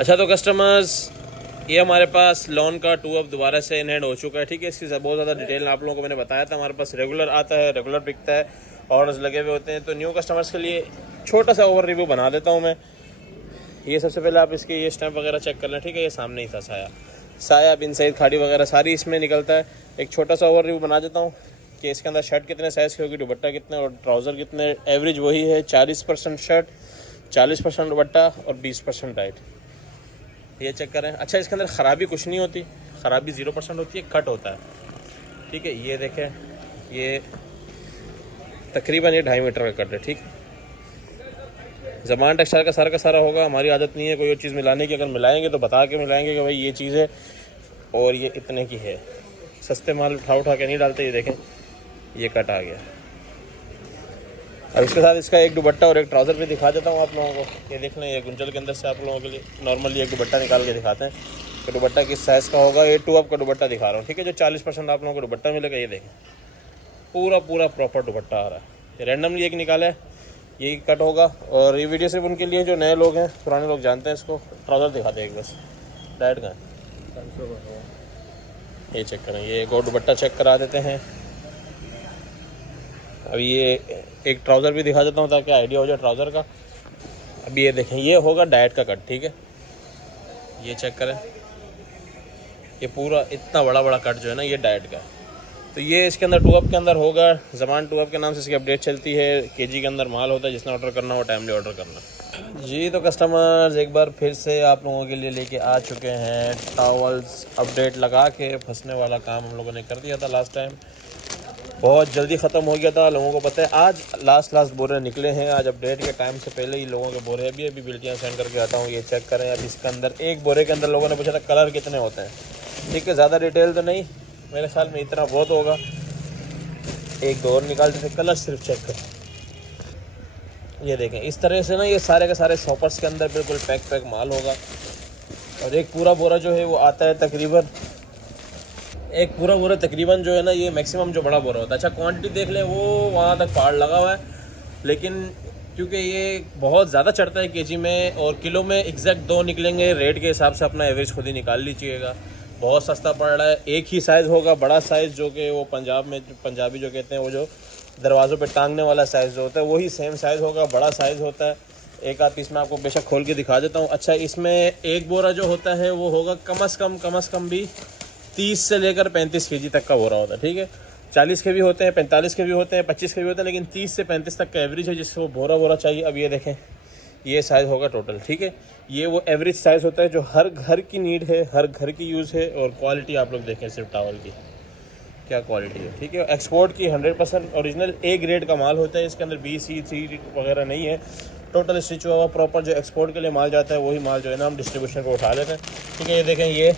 अच्छा तो कस्टमर्स, ये हमारे पास लॉन का 2 अब दोबारा से इन हैंड हो चुका है। ठीक है, इसकी बहुत ज़्यादा डिटेल आप लोगों को मैंने बताया था। हमारे पास रेगुलर आता है, रेगुलर बिकता है, ऑर्डर्स लगे हुए होते हैं। तो न्यू कस्टमर्स के लिए छोटा सा ओवर रिव्यू बना देता हूँ मैं। ये सबसे पहले आप इसके ये स्टैम्प वगैरह चेक कर लें। ठीक है, ये सामने ही था साया बिन सईद खाड़ी वगैरह सारी इसमें निकलता है। एक छोटा सा ओवर रिव्यू बना देता हूँ कि इसके अंदर शर्ट कितने साइज़ की होगी, दुपट्टा कितने और ट्राउज़र कितने। एवरेज वही है 40% शर्ट, 40% दुपट्टा और 20% टाइट। ये चेक करें। अच्छा, इसके अंदर ख़राबी कुछ नहीं होती, ख़राबी 0% होती है, कट होता है। ठीक है, ये देखें, ये तकरीबन ये 2.5 मीटर का कट है। ठीक, ज़मान टेक्सटाइल का सारा होगा। हमारी आदत नहीं है कोई और चीज़ मिलाने की, अगर मिलाएंगे तो बता के मिलाएंगे कि भाई ये चीज़ है और ये इतने की है। सस्ते माल उठा के नहीं डालते। ये देखें, ये कट आ गया। अब इसके साथ इसका एक दुपट्टा और एक ट्राउज़र भी दिखा देता हूँ आप लोगों को। ये देख लें, ये गुंजल के अंदर से आप लोगों के लिए नॉर्मली एक दुपट्टा निकाल के दिखाते हैं कि दुपट्टा किस साइज़ का होगा। ये 2 अब का दुपट्टा दिखा रहा हूँ। ठीक है, जो 40% आप लोगों को दुपट्टा मिलेगा। ये देखें, पूरा प्रॉपर दुपट्टा आ रहा है। ये रैंडमली एक निकाला है, यही कट होगा। और ये वीडियो सिर्फ उनके लिए जो नए लोग हैं, पुराने लोग जानते हैं इसको। ट्राउज़र दिखाते हैं एक बस, डायट का ये चेक करें। ये एक और दुपट्टा चेक करा देते हैं। अभी ये एक ट्राउज़र भी दिखा देता हूँ ताकि आइडिया हो जाए ट्राउज़र का। अभी ये देखें, ये होगा डाइट का कट। ठीक है, ये चेक करें, ये पूरा इतना बड़ा कट जो है ना, ये डाइट का। तो ये इसके अंदर 2 अब के अंदर होगा। ज़मान 2 अब के नाम से इसकी अपडेट चलती है। केजी के अंदर माल होता है, जिसने ऑर्डर करना हो टाइमली ऑर्डर करना। जी तो कस्टमर्स, एक बार फिर से आप लोगों के लिए लेके आ चुके हैं टॉवल्स। अपडेट लगा के फंसने वाला काम हम लोगों ने कर दिया था लास्ट टाइम, बहुत जल्दी ख़त्म हो गया था। लोगों को पता है आज लास्ट बोरे निकले हैं। आज अपडेट के टाइम से पहले ही लोगों के बोरे अभी बिल्टियाँ सेंड करके आता हूँ। ये चेक करें। अब इसके अंदर एक बोरे के अंदर लोगों ने पूछा था कलर कितने होते हैं। ठीक है, ज़्यादा डिटेल तो नहीं, मेरे ख्याल में इतना बहुत होगा। एक दो और निकाल देते, कलर सिर्फ चेक करें। ये देखें, इस तरह से ना ये सारे के सारे शॉपर्स के अंदर बिल्कुल पैक माल होगा। और एक पूरा बोरा जो है वो आता है तकरीबन, एक पूरा बोरा तकरीबन जो है ना, ये मैक्सिमम जो बड़ा बोरा होता है। अच्छा, क्वांटिटी देख लें, वो वहाँ तक पहाड़ लगा हुआ है, लेकिन क्योंकि ये बहुत ज़्यादा चढ़ता है केजी में और किलो में एग्जैक्ट 2 निकलेंगे। रेट के हिसाब से अपना एवरेज खुद ही निकाल लीजिएगा। बहुत सस्ता पड़ रहा है। एक ही साइज़ होगा, बड़ा साइज़, जो कि वो पंजाब में पंजाबी जो कहते हैं, वो जो दरवाज़ों पे टांगने वाला साइज़ जो होता है, वही सेम साइज़ होगा, बड़ा साइज़ होता है। एक आध पीस मैं आपको बेशक खोल के दिखा देता हूँ। अच्छा, इसमें एक बोरा जो होता है वो होगा कम अज़ कम भी 30 से लेकर 35 केजी तक का बोरा होता है। ठीक है, 40 के भी होते हैं, 45 के भी होते हैं, 25 के भी होते हैं, लेकिन 30 से 35 तक का एवरेज है जिसको बोरा चाहिए। अब ये देखें, ये साइज़ होगा टोटल। ठीक है, ये वो एवरेज साइज़ होता है जो हर घर की नीड है, हर घर की यूज़ है। और क्वालिटी आप लोग देखें सिर्फ टावल की क्या क्वालिटी है। ठीक है, एक्सपोर्ट की 100% ओरिजिनल ए ग्रेड का माल होता है। इसके अंदर BC3 वगैरह नहीं है। टोटल स्टिच हुआ प्रॉपर जो एक्सपोर्ट के लिए माल जाता है वही माल जो है ना हम डिस्ट्रीब्यूशन को उठा लेते हैं। ठीक है, ये देखें, ये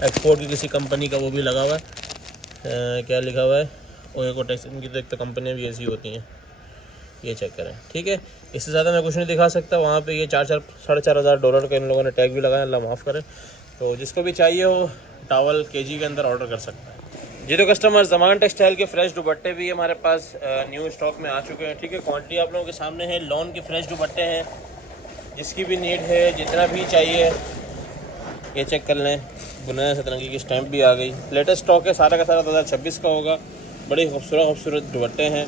एक्सपोर्ट की किसी कंपनी का वो भी लगा हुआ है। क्या लिखा हुआ है, ओएकोटेक्स। इनकी तो एक तो कंपनियाँ भी ऐसी होती हैं। ये चेक करें। ठीक है, इससे ज़्यादा मैं कुछ नहीं दिखा सकता। वहाँ पे ये 4-4 $4,500 का इन लोगों ने टैग भी लगाया, अल्लाह माफ़ करे। तो जिसको भी चाहिए हो टावल केजी के अंदर ऑर्डर कर सकता है। जी तो कस्टमर, ज़मान टेक्सटाइल के फ्रेश दुपट्टे भी हमारे पास न्यू स्टॉक में आ चुके हैं। ठीक है, क्वांटिटी आप लोगों के सामने है। लॉन के फ्रेश दुपट्टे हैं, जिसकी भी नीड है, जितना भी चाहिए ये चेक कर लें। बुनाया सतरंगी की स्टैंप भी आ गई। लेटेस्ट स्टॉक है, सारा का सारा 2026 का होगा। बड़े खूबसूरत दुपट्टे हैं।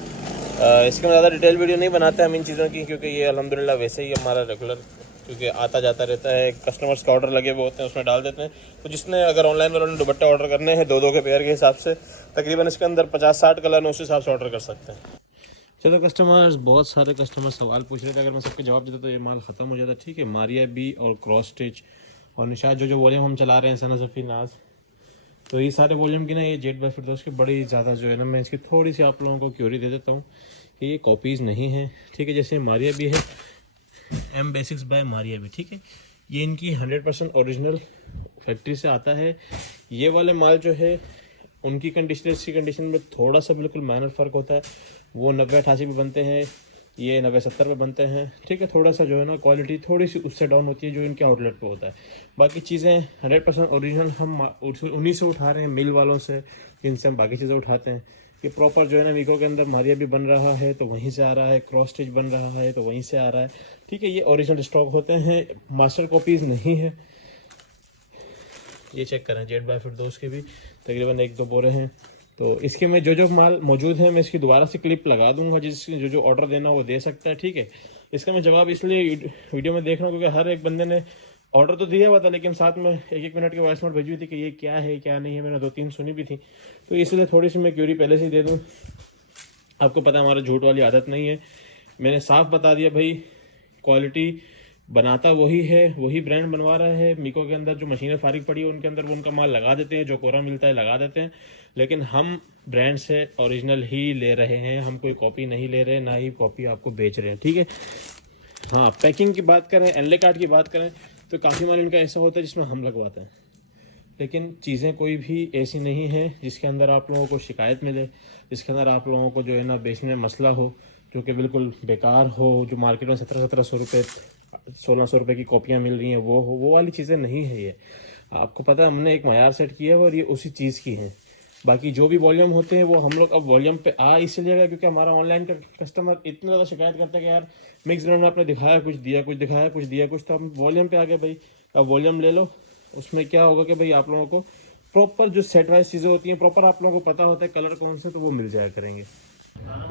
इसके में ज़्यादा डिटेल वीडियो नहीं बनाते हम इन चीज़ों की, क्योंकि ये अल्हम्दुलिल्लाह वैसे ही हमारा रेगुलर, क्योंकि आता जाता रहता है, कस्टमर्स का ऑर्डर लगे हुए होते हैं, उसमें डाल देते हैं। तो जिसने अगर ऑनलाइन वालों ने दुपट्टे ऑर्डर करने हैं 2-2 के पेयर के हिसाब से, तकरीबन इसके अंदर 50-60 कलर है, उस हिसाब से ऑर्डर कर सकते हैं। चलो कस्टमर्स, बहुत सारे कस्टमर सवाल पूछ रहे थे, अगर मैं सबके जवाब देता तो ये माल ख़त्म हो जाता। ठीक है, मारिया बी और क्रॉस स्टिच और निशाद जो वॉल्यूम हम चला रहे हैं, सना सफ़ी नाज, तो ये सारे वॉल्यूम की ना, ये जेड बाय फिरदौस की बड़ी ज़्यादा जो है ना, मैं इसकी थोड़ी सी आप लोगों को क्यूरी दे देता हूँ कि ये कॉपीज़ नहीं है। ठीक है, जैसे मारिया भी है, M बेसिक्स बाय मारिया भी। ठीक है, ये इनकी 100% ओरिजिनल फैक्ट्री से आता है। ये वाले माल जो है उनकी कंडीशन इसकी कंडीशन में थोड़ा सा बिल्कुल माइनर फ़र्क होता है। वो 90-88 पे बनते हैं, ये 90-70 पे बनते हैं। ठीक है, थोड़ा सा जो है ना क्वालिटी थोड़ी सी उससे डाउन होती है जो इनके आउटलेट पे होता है। बाकी चीज़ें 100% ओरिजिनल हम उन्हीं से उठा रहे हैं, मिल वालों से, जिनसे हम बाकी चीज़ें उठाते हैं। कि प्रॉपर जो है ना मीको के अंदर मारिया भी बन रहा है तो वहीं से आ रहा है, क्रॉस स्टिच बन रहा है तो वहीं से आ रहा है, ठीक है। ये ओरिजिनल स्टॉक होते हैं, मास्टर कॉपीज़ नहीं है। ये चेक करें, जेड बाय फिट 2 के भी तकरीबन 1-2 बोरे हैं। तो इसके में जो माल मौजूद है मैं इसकी दोबारा से क्लिप लगा दूंगा, जिसकी जो ऑर्डर देना वो दे सकता है, ठीक है। इसका मैं जवाब इसलिए वीडियो में देख रहा हूँ क्योंकि हर एक बंदे ने ऑर्डर तो दिया हुआ था, लेकिन साथ में 1-1 मिनट की वॉइस नोट भेजी हुई थी कि ये क्या है क्या नहीं है, मैंने 2-3 सुनी भी थी। तो इसलिए थोड़ी सी मैं क्यूरी पहले से ही दे दूँ। आपको पता है हमारा झूठ वाली आदत नहीं है, मैंने साफ बता दिया भाई, क्वालिटी बनाता वही है, वही ब्रांड बनवा रहा है। मीको के अंदर जो मशीनें फारिग पड़ी है उनके अंदर वो उनका माल लगा देते हैं, जो कोरा मिलता है लगा देते हैं, लेकिन हम ब्रांड से ओरिजिनल ही ले रहे हैं, हम कोई कॉपी नहीं ले रहे, ना ही कॉपी आपको बेच रहे हैं, ठीक है। हाँ, पैकिंग की बात करें, एनले कार्ड की बात करें तो काफ़ी माल इनका ऐसा होता है जिसमें हम लगवाते हैं, लेकिन चीज़ें कोई भी ऐसी नहीं है जिसके अंदर आप लोगों को शिकायत मिले, जिसके अंदर आप लोगों को जो है ना बेचने में मसला हो, जो कि बिल्कुल बेकार हो, जो मार्केट में 1700 रुपये 1600 रुपये की कॉपियाँ मिल रही हैं वो वाली चीज़ें नहीं है ये। आपको पता है हमने एक मयार सेट किया है और ये उसी चीज़ की है। बाकी जो भी वॉल्यूम होते हैं वो हम लोग अब वॉल्यूम पे आ इसलिए गया क्योंकि हमारा ऑनलाइन का कस्टमर इतना ज़्यादा शिकायत करता है कि यार मिक्स ग्राउंड में आपने दिखाया कुछ, दिया कुछ, दिखाया कुछ, दिया कुछ, तो हम वॉल्यूम पे आ गए भाई। अब वॉल्यूम ले लो, उसमें क्या होगा कि भाई आप लोगों को प्रॉपर जो सेट वाइज चीज़ें होती हैं प्रॉपर आप लोगों को पता होता है कलर कौन से, तो वो मिल जाया करेंगे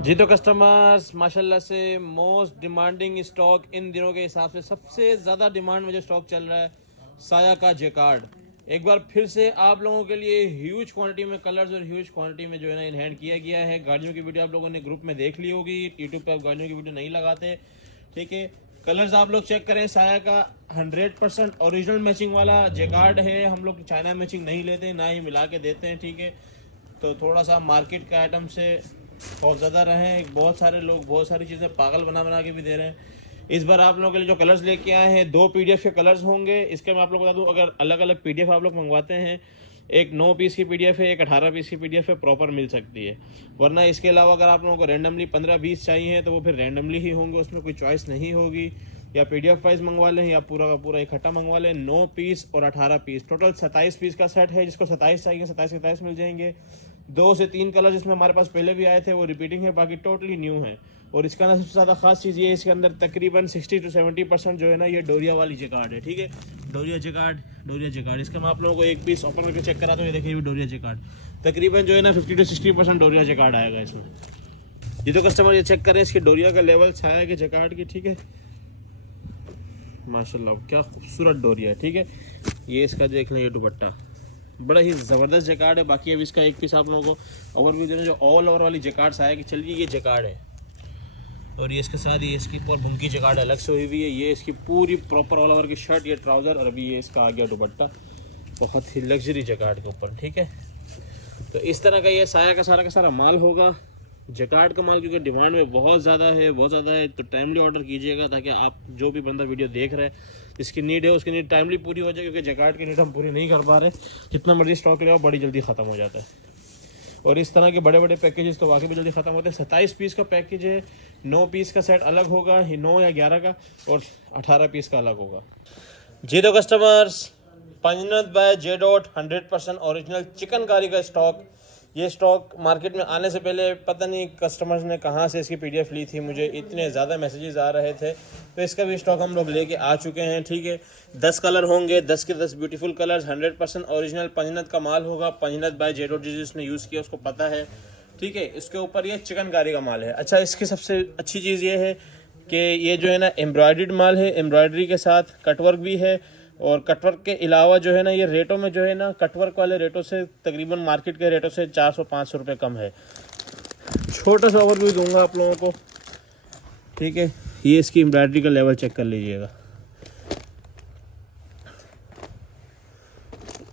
जी। तो कस्टमर्स माशाल्लाह से मोस्ट डिमांडिंग स्टॉक इन दिनों के हिसाब से सबसे ज़्यादा डिमांड में जो स्टॉक चल रहा है साया का जेकार्ड। एक बार फिर से आप लोगों के लिए ह्यूज क्वांटिटी में कलर्स और ह्यूज क्वांटिटी में जो है ना इन हैंड किया गया है। गाड़ियों की वीडियो आप लोगों ने ग्रुप में देख ली होगी, यूट्यूब पे आप गाड़ियों की वीडियो नहीं लगाते, ठीक है। कलर्स आप लोग चेक करें, साया का 100% ओरिजिनल मैचिंग वाला जेकार्ड है। हम लोग चाइना मैचिंग नहीं लेते, ना ही मिला के देते हैं, ठीक है। तो थोड़ा सा मार्केट के आइटम से बहुत ज़्यादा रहे, बहुत सारे लोग बहुत सारी चीज़ें पागल बना के भी दे रहे हैं। इस बार आप लोगों के लिए जो कलर्स लेके आए हैं 2 PDF के कलर्स होंगे। इसके मैं आप लोगों को बता दूं, अगर अलग अलग PDF आप लोग मंगवाते हैं, एक 9 पीस की PDF है, एक 18 पीस की PDF है, प्रॉपर मिल सकती है। वरना इसके अलावा अगर आप लोगों को रैंडमली 15-20 चाहिए तो वो फिर रैंडमली ही होंगे, उसमें कोई चॉइस नहीं होगी। या PDF वाइज मंगवा लें या पूरा का पूरा इकट्ठा मंगवा लें। 9 पीस और 18 पीस, टोटल 27 पीस का सेट है। जिसको 27 चाहिए 27 मिल जाएंगे। 2 से 3 कलर जिसमें हमारे पास पहले भी आए थे वो रिपीटिंग है, बाकी टोटली न्यू है। और इसका अंदर सबसे ज़्यादा खास चीज़ ये है, इसके अंदर तकरीबन 60 से 70% जो है ना ये डोरिया वाली जेकार्ड है, ठीक है। डोरिया जेकार्ड इसका मैं आप लोगों को एक पीस ओपन करके चेक कराता हूँ। ये देखिए डोरिया जेकार्ड तकरीबन जो है ना 50 से 60% डोरिया जेकार्ड आएगा इसमें। ये तो कस्टमर ये चेक करें इसकी डोरिया का लेवल छाया के जेकार्ड की, ठीक है। माशाल्लाह क्या खूबसूरत डोरिया है, ठीक है। ये इसका देख लें, ये दुपट्टा बड़ा ही ज़बरदस्त जेकार्ड है। बाकी अब इसका एक पीस आप लोगों को ओवरव्यू देना, जो ऑल ओवर वाली जेकार्ड्स आया कि चलिए ये जेकार्ड है, और ये इसके साथ ये इसकी और भुमकी जेकार्ड अलग से हुई हुई है। ये इसकी पूरी प्रॉपर ऑल ओवर की शर्ट, ये ट्राउज़र, और अभी ये इसका आ गया दुपट्टा, बहुत ही लग्जरी जेकार्ड के ऊपर, ठीक है। तो इस तरह का ये साया का सारा माल होगा। जेकार्ड का माल क्योंकि डिमांड में बहुत ज़्यादा है, तो टाइमली ऑर्डर कीजिएगा ताकि आप जो भी बंदा वीडियो देख रहे हैं जिसकी नीड है उसकी नीड टाइमली पूरी हो जाए, क्योंकि जेकार्ड की नीड हम पूरी नहीं कर पा रहे। जितना मर्जी स्टॉक ले आओ बड़ी जल्दी ख़त्म हो जाता है, और इस तरह के बड़े बड़े पैकेजेस तो वाकई भी जल्दी ख़त्म होते हैं। 27 पीस का पैकेज है, 9 पीस का सेट अलग होगा, 9 या 11 का, और 18 पीस का अलग होगा जी। तो कस्टमर्स पंजनत बाय जेडॉट 100% ओरिजिनल चिकनकारी का स्टॉक। ये स्टॉक मार्केट में आने से पहले पता नहीं कस्टमर्स ने कहाँ से इसकी PDF ली थी, मुझे इतने ज़्यादा मैसेजेस आ रहे थे। तो इसका भी स्टॉक हम लोग लेके आ चुके हैं, ठीक है। 10 कलर होंगे, 10 के 10 ब्यूटीफुल कलर्स, 100% ओरिजिनल पंजनत का माल होगा। पंजनत बाय जेडॉट जिसने यूज़ किया उसको पता है, ठीक है। इसके ऊपर ये चिकनकारी का माल है। अच्छा, इसकी सबसे अच्छी चीज़ ये है कि ये जो है ना एम्ब्रॉयडर्ड माल है, एम्ब्रॉयडरी के साथ कटवर्क भी है। और कटवर्क के अलावा जो है ना ये रेटों में जो है ना कटवर्क वाले रेटों से तकरीबन मार्केट के रेटों से 400-500 रुपये कम है। छोटा सा ओवरव्यू दूंगा आप लोगों को, ठीक है। ये इसकी एम्ब्रॉयडरी का लेवल चेक कर लीजिएगा,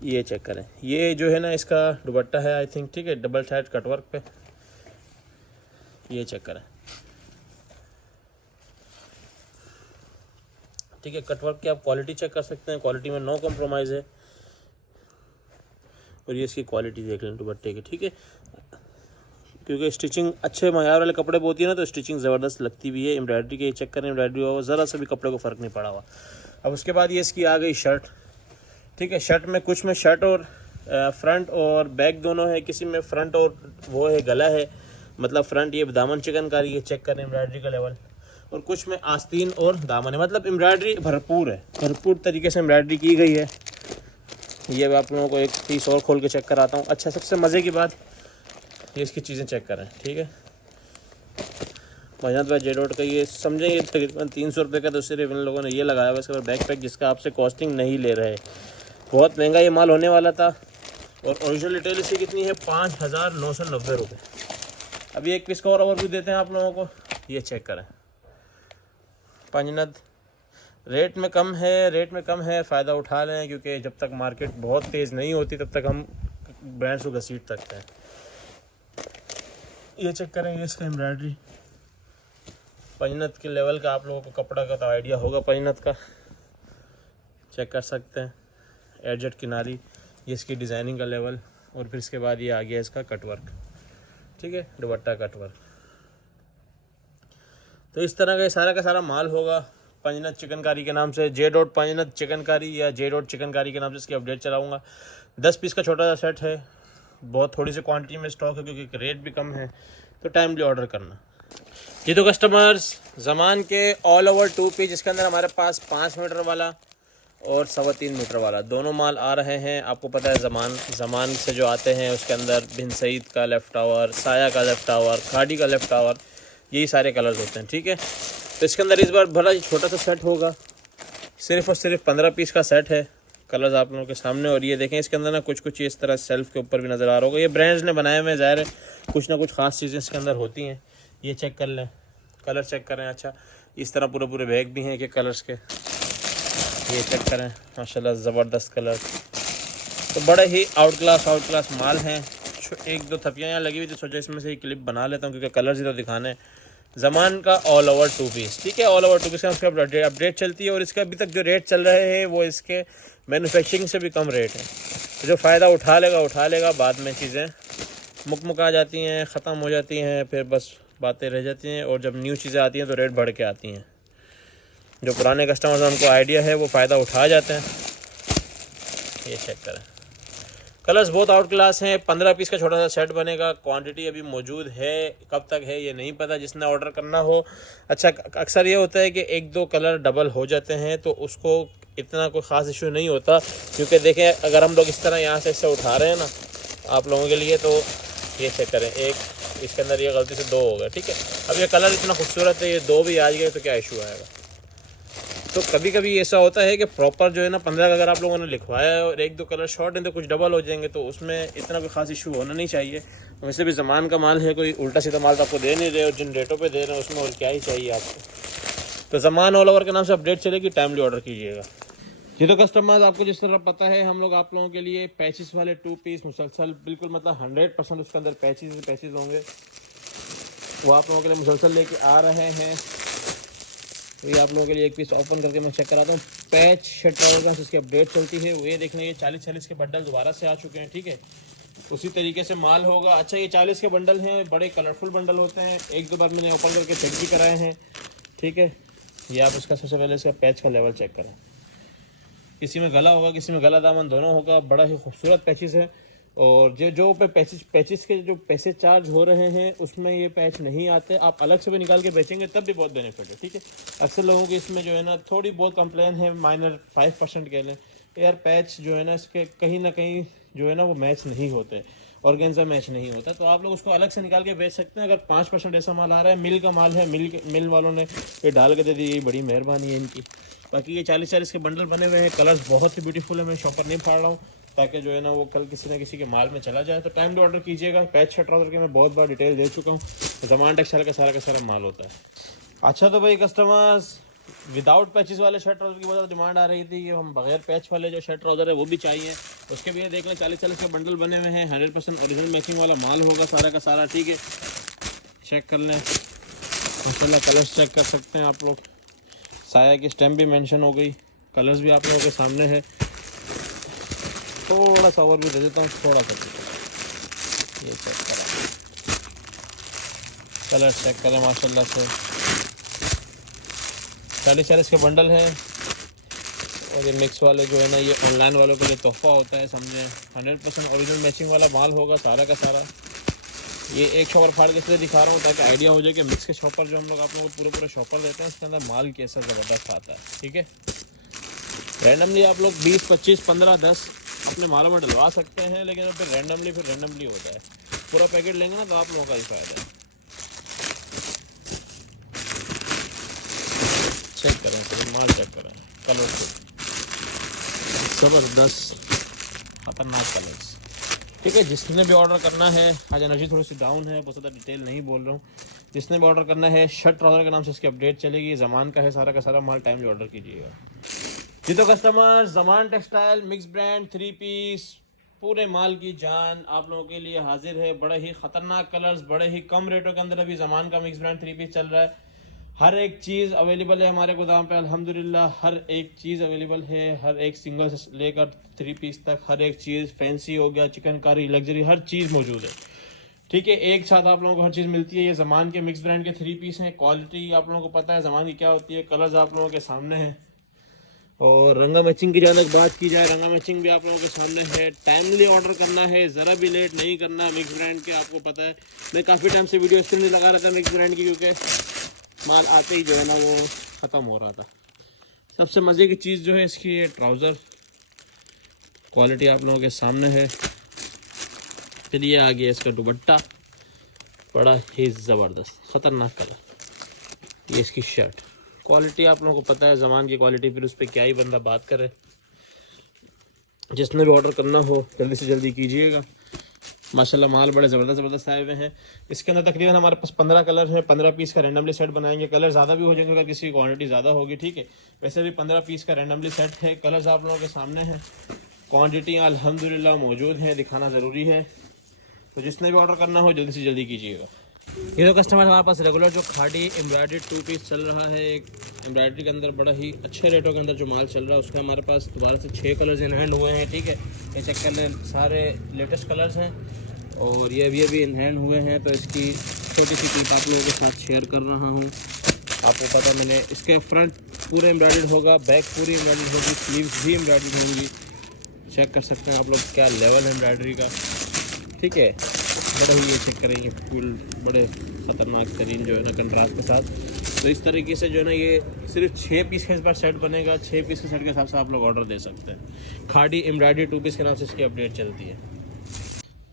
ये चेक करें। ये जो है ना इसका दुपट्टा है आई थिंक, ठीक है, डबल साइड कटवर्क पे, ये चेक करें, ठीक है। कटवर्क की आप क्वालिटी चेक कर सकते हैं, क्वालिटी में नो कॉम्प्रोमाइज़ है। और ये इसकी क्वालिटी देख लें दुपट्टे की, ठीक है। क्योंकि स्टिचिंग अच्छे मयार वाले कपड़े पे होती है ना, तो स्टिचिंग ज़बरदस्त लगती भी है। एम्ब्रॉयडरी के चेक करें, एम्ब्रॉयडरी हुआ ज़रा सा भी कपड़े को फ़र्क नहीं पड़ा हुआ। अब उसके बाद ये इसकी आ गई शर्ट, ठीक है। शर्ट में कुछ में शर्ट और फ्रंट और बैक दोनों है, किसी में फ्रंट और वो है गला है, मतलब फ्रंट ये दामन चिकनकारी है, चेक करें एम्ब्रॉयडरी का लेवल, और कुछ में आस्तीन और दामन है, मतलब एम्ब्रॉयडरी भरपूर है, भरपूर तरीके से एम्ब्रॉयडरी की गई है। ये मैं आप लोगों को एक पीस और खोल के चेक कराता हूँ। अच्छा, सबसे मज़े की बात ये इसकी चीज़ें चेक करें, ठीक है। मजनत भाई जेडोट का ये समझें, ये तकरीबन 300 रुपये का तो सिर्फ इन लोगों ने ये लगाया हुआ, इसके बाद बैक पैक जिसका आपसे कॉस्टिंग नहीं ले रहे। बहुत महंगा ये माल होने वाला था, और ओरिजिनल रिटेल इसकी कितनी है 5,990 रुपये। अभी एक पीस का और भी देते हैं आप लोगों को, ये चेक करें। पंजनत रेट में कम है, रेट में कम है, फ़ायदा उठा लें, क्योंकि जब तक मार्केट बहुत तेज़ नहीं होती तब तक हम ब्रांड्स को घसीट सकते हैं। ये चेक करें, ये इसका एम्ब्रॉयडरी पंजनत के लेवल का, आप लोगों को कपड़ा का तो आइडिया होगा पंजनत का, चेक कर सकते हैं। एडजट किनारी, ये इसकी डिज़ाइनिंग का लेवल, और फिर इसके बाद ये आ गया इसका कटवर्क, ठीक है, दुपट्टा कटवर्क। तो इस तरह का सारा सारा माल होगा पंजनत चिकनकारी के नाम से, जे डॉट पंजनत चिकनकारी या जे डॉट चिकनकारी के नाम से इसकी अपडेट चलाऊँगा। 10 पीस का छोटा सा सेट है, बहुत थोड़ी सी क्वांटिटी में स्टॉक है, क्योंकि रेट भी कम है, तो टाइमली ऑर्डर करना। ये तो कस्टमर्स ज़मान के ऑल ओवर 2 पीस, जिसके अंदर हमारे पास 5 मीटर वाला और 3.25 मीटर वाला दोनों माल आ रहे हैं। आपको पता है ज़मान से जो आते हैं उसके अंदर बिन सईद का लेफ़्ट आवर, साया का लेफ़्ट आवर, खाड़ी का लेफ़्ट आवर, यही सारे कलर्स होते हैं, ठीक है। तो इसके अंदर इस बार बड़ा ही छोटा सा सेट होगा, सिर्फ़ और सिर्फ 15 पीस का सेट है। कलर्स आप लोगों के सामने, और ये देखें इसके अंदर ना कुछ इस तरह सेल्फ़ के ऊपर भी नज़र आ रहा होगा, ये ब्रांड्स ने बनाए हुए, ज़ाहिर है कुछ ना कुछ ख़ास चीज़ें इसके अंदर होती हैं। ये चेक कर लें, कलर चेक करें। अच्छा, इस तरह पूरे बैग भी हैं कि कलर्स के, ये चेक करें, माशाल्लाह ज़बरदस्त कलर। तो बड़े ही आउट क्लास माल हैं। एक दो थपियाँ यहाँ लगी हुई थी, सोचा इसमें से एक क्लिप बना लेता हूँ, क्योंकि कलर्स ही तो दिखाने हैं। ज़मान का ऑल ओवर 2 पीस, ठीक है, ऑल ओवर 2 पीस का उसका अपडेट चलती है, और इसका अभी तक जो रेट चल रहे हैं वो इसके मैन्युफैक्चरिंग से भी कम रेट है। तो जो फ़ायदा उठा लेगा, बाद में चीज़ें मुक आ जाती हैं, ख़त्म हो जाती हैं, फिर बस बातें रह जाती हैं, और जब न्यू चीज़ें आती हैं तो रेट बढ़ के आती हैं। जो पुराने कस्टमर्स हैं उनको आइडिया है, वो फ़ायदा उठा जाते हैं। ये चेक करें, कलर्स बहुत आउट क्लास हैं। 15 पीस का छोटा सा सेट बनेगा, क्वांटिटी अभी मौजूद है, कब तक है ये नहीं पता, जिसने ऑर्डर करना हो। अच्छा, अक्सर ये होता है कि 1-2 कलर डबल हो जाते हैं, तो उसको इतना कोई ख़ास इशू नहीं होता, क्योंकि देखें अगर हम लोग इस तरह यहाँ से इससे उठा रहे हैं ना आप लोगों के लिए, तो ये चेक करें, एक इसके अंदर ये गलती से 2 हो गए, ठीक है। अब ये कलर इतना खूबसूरत है, ये 2 भी आ गए तो क्या इशू आएगा। तो कभी कभी ऐसा होता है कि प्रॉपर जो है ना 15 का अगर आप लोगों ने लिखवाया है और 1-2 कलर शॉर्ट हैं तो कुछ डबल हो जाएंगे, तो उसमें इतना कोई खास इशू होना नहीं चाहिए। वैसे भी ज़मान का माल है, कोई उल्टा सीधा माल तो आपको दे नहीं रहे, और जिन रेटों पे दे रहे हैं उसमें और क्या ही चाहिए आपको। तो ज़मान ऑल ओवर के नाम से अपडेट चलेगी, टाइमली ऑर्डर कीजिएगा। ये तो कस्टमर्स आपको जिस तरह पता है, हम लोग आप लोगों के लिए पैचेस वाले 2 पीस मुसलसल, बिल्कुल मतलब 100% उसके अंदर पैचेस होंगे, वो आप लोगों के लिए मुसलसल लेके आ रहे हैं। तो ये आप लोगों के लिए एक पीस ओपन करके मैं चेक कराता हूँ। पैच शर्ट ट्राउजर्स इसकी अपडेट चलती है, वो ये देख लें, ये 40-40 के बंडल दोबारा से आ चुके हैं, ठीक है। उसी तरीके से माल होगा। अच्छा, ये 40 के बंडल हैं, बड़े कलरफुल बंडल होते हैं, 1-2 बार मैंने ओपन करके चेक भी कराए हैं, ठीक है। ये आप इसका सबसे पहले इसका पैच का लेवल चेक करें, किसी में गला होगा, किसी में गला दामन दोनों होगा, बड़ा ही खूबसूरत पैचेस है। और जो पे पैचेस के जो पैसे चार्ज हो रहे हैं उसमें ये पैच नहीं आते, आप अलग से भी निकाल के बेचेंगे तब भी बहुत बेनिफिट है, ठीक है। अक्सर लोगों की इसमें जो है ना थोड़ी बहुत कंप्लेन है, माइनर 5% कह लें यार, पैच जो है ना इसके कहीं ना कहीं जो है ना वो मैच नहीं होते, ऑर्गेन्जा मैच नहीं होता, तो आप लोग उसको अलग से निकाल के बेच सकते हैं। अगर 5% ऐसा माल आ रहा है, मिल का माल है, मिल वालों ने ये डाल के दे दी, ये बड़ी मेहरबानी है इनकी। बाकी ये 40-40 के बंडल बने हुए हैं, कलर्स बहुत ही ब्यूटीफुल है, मैं शॉपर नहीं फाड़ रहा हूँ ताकि जो है ना वो कल किसी ना किसी के माल में चला जाए। तो टाइम पे ऑर्डर कीजिएगा। पैच शर्ट ट्राउजर के मैं बहुत बार डिटेल दे चुका हूँ, ज़मान टेक्सटाइल का सारा माल होता है। अच्छा, तो भाई कस्टमर्स विदाउट पैचेस वाले शर्ट ट्राउजर की बहुत ज़्यादा डिमांड आ रही थी कि हम बगैर पैच वाले जो शर्ट ट्राउजर है वो भी चाहिए, उसके भी देख लें 40-40 के बंडल बने हुए हैं, 100% ओरिजिनल मैचिंग वाला माल होगा सारा का सारा, ठीक है। चेक कर लें, माशाल्लाह कलर्स चेक कर सकते हैं आप लोग, साया की स्टैम्प भी मेंशन हो गई, कलर्स भी आप लोगों के सामने है। थोड़ा सा और भी दे देता हूँ, थोड़ा सा ये चेक करें, कलर चेक करें, माशाल्लाह से 40-40 के बंडल हैं। और ये मिक्स वाले जो है ना, ये ऑनलाइन वालों के लिए तोहफा होता है, समझें। 100% ओरिजिनल मैचिंग वाला माल होगा सारा का सारा। ये एक शॉपर फाड़ के इसलिए दिखा रहा हूँ ताकि आइडिया हो जाए कि मिक्स के शॉपर जो हम लोग आप लोगों को पूरे शॉपर देते हैं, उसके अंदर माल कैसा ज़बरदस्त आता है, ठीक है। रैंडमली आप लोग 20, 25, 15, 10 अपने मालों में डलवा सकते हैं, लेकिन फिर रैंडमली होता है। पूरा पैकेट लेंगे ना तो आप लोगों का ही फ़ायदा है। चेक करें, फिर माल चेक करें, कलर ज़बरदस्त ख़तरनाक कलर्स, ठीक है। जिसने भी ऑर्डर करना है, आज एनर्जी थोड़ी सी डाउन है, बहुत ज़्यादा डिटेल नहीं बोल रहा हूँ। जिसने भी ऑर्डर करना है, शर्ट ट्राउज़र के नाम से इसकी अपडेट चलेगी। ज़मान का है सारा का सारा माल, टाइम जो ऑर्डर कीजिएगा जी। तो कस्टमर, ज़मान टेक्सटाइल मिक्स ब्रांड 3 पीस पूरे माल की जान आप लोगों के लिए हाजिर है। बड़े ही ख़तरनाक कलर्स, बड़े ही कम रेटों के अंदर अभी ज़मान का मिक्स ब्रांड 3 पीस चल रहा है। हर एक चीज़ अवेलेबल है हमारे गोदाम पे, अल्हम्दुलिल्लाह। हर एक चीज़ अवेलेबल है, हर एक सिंगल से लेकर 3 पीस तक हर एक चीज़, फैंसी हो गया, चिकनकारी, लग्जरी, हर चीज़ मौजूद है, ठीक है। एक साथ आप लोगों को हर चीज़ मिलती है। ये ज़मान के मिक्स ब्रांड के 3 पीस हैं। क्वालिटी आप लोगों को पता है ज़मान की क्या होती है। कलर्स आप लोगों के सामने हैं। और रंगा मैचिंग की जहाँ तक बात की जाए, रंगा मैचिंग भी आप लोगों के सामने है। टाइमली ऑर्डर करना है, ज़रा भी लेट नहीं करना। मिक्स ब्रांड के आपको पता है, मैं काफ़ी टाइम से वीडियो इसलिए लगा रहा था मिक्स ब्रांड की, क्योंकि माल आते ही जो है ना वो ख़त्म हो रहा था। सबसे मज़े की चीज़ जो है इसकी, ये ट्राउज़र क्वालिटी आप लोगों के सामने है। फिर ये आ गया इसका दुपट्टा, बड़ा ही ज़बरदस्त ख़तरनाक कलर। ये इसकी शर्ट, क्वालिटी आप लोगों को पता है ज़मान की क्वालिटी, फिर उस पर क्या ही बंदा बात करे। जिसने भी ऑर्डर करना हो जल्दी से जल्दी कीजिएगा। माशाल्लाह माल बड़े ज़बरदस्त आए हुए हैं। इसके अंदर तकरीबन हमारे पास 15 कलर है। 15 पीस का रैंडमली सेट बनाएंगे। कलर ज़्यादा भी हो जाएंगे अगर किसी की क्वांटिटी ज़्यादा होगी, ठीक है। वैसे भी 15 पीस का रैंडमली सेट है। कलर्स आप लोगों के सामने हैं। क्वांटिटी अल्हम्दुलिल्लाह मौजूद है, दिखाना ज़रूरी है। तो जिसने भी ऑर्डर करना हो जल्दी से जल्दी कीजिएगा। ये तो कस्टमर हमारे पास रेगुलर जो खाड़ी एम्ब्रॉयडरी 2 पीस चल रहा है, एक एम्ब्रॉयडरी के अंदर बड़ा ही अच्छे रेटों के अंदर जो माल चल रहा है, उसका हमारे पास दोबारा से 6 कलर्स इन हैंड हुए हैं, ठीक है। ये चेक कर लें, सारे लेटेस्ट कलर्स हैं और ये अभी इन हैंड हुए हैं। तो इसकी छोटी सी क्लिप आप लोगों के साथ शेयर कर रहा हूँ। आपको पता, मैंने इसके फ्रंट पूरे एम्ब्रॉयडर्ड होगा, बैक पूरी एम्ब्रॉयडर्ड होगी, स्लीव्स भी एम्ब्रॉयडर्ड होंगी। चेक कर सकते हैं आप लोग क्या लेवल है एम्ब्रॉयडरी का, ठीक है। बड़ा ही ये चेक करेंगे, फुल बड़े ख़तरनाक तरीन जो है ना कंट्रास्ट के साथ। तो इस तरीके से जो है ना ये सिर्फ 6 पीस का इस बार सेट बनेगा। 6 पीस के सेट के हिसाब से आप लोग ऑर्डर दे सकते हैं। खाड़ी एम्ब्रॉयडरी 2 पीस के नाम से इसकी अपडेट चलती है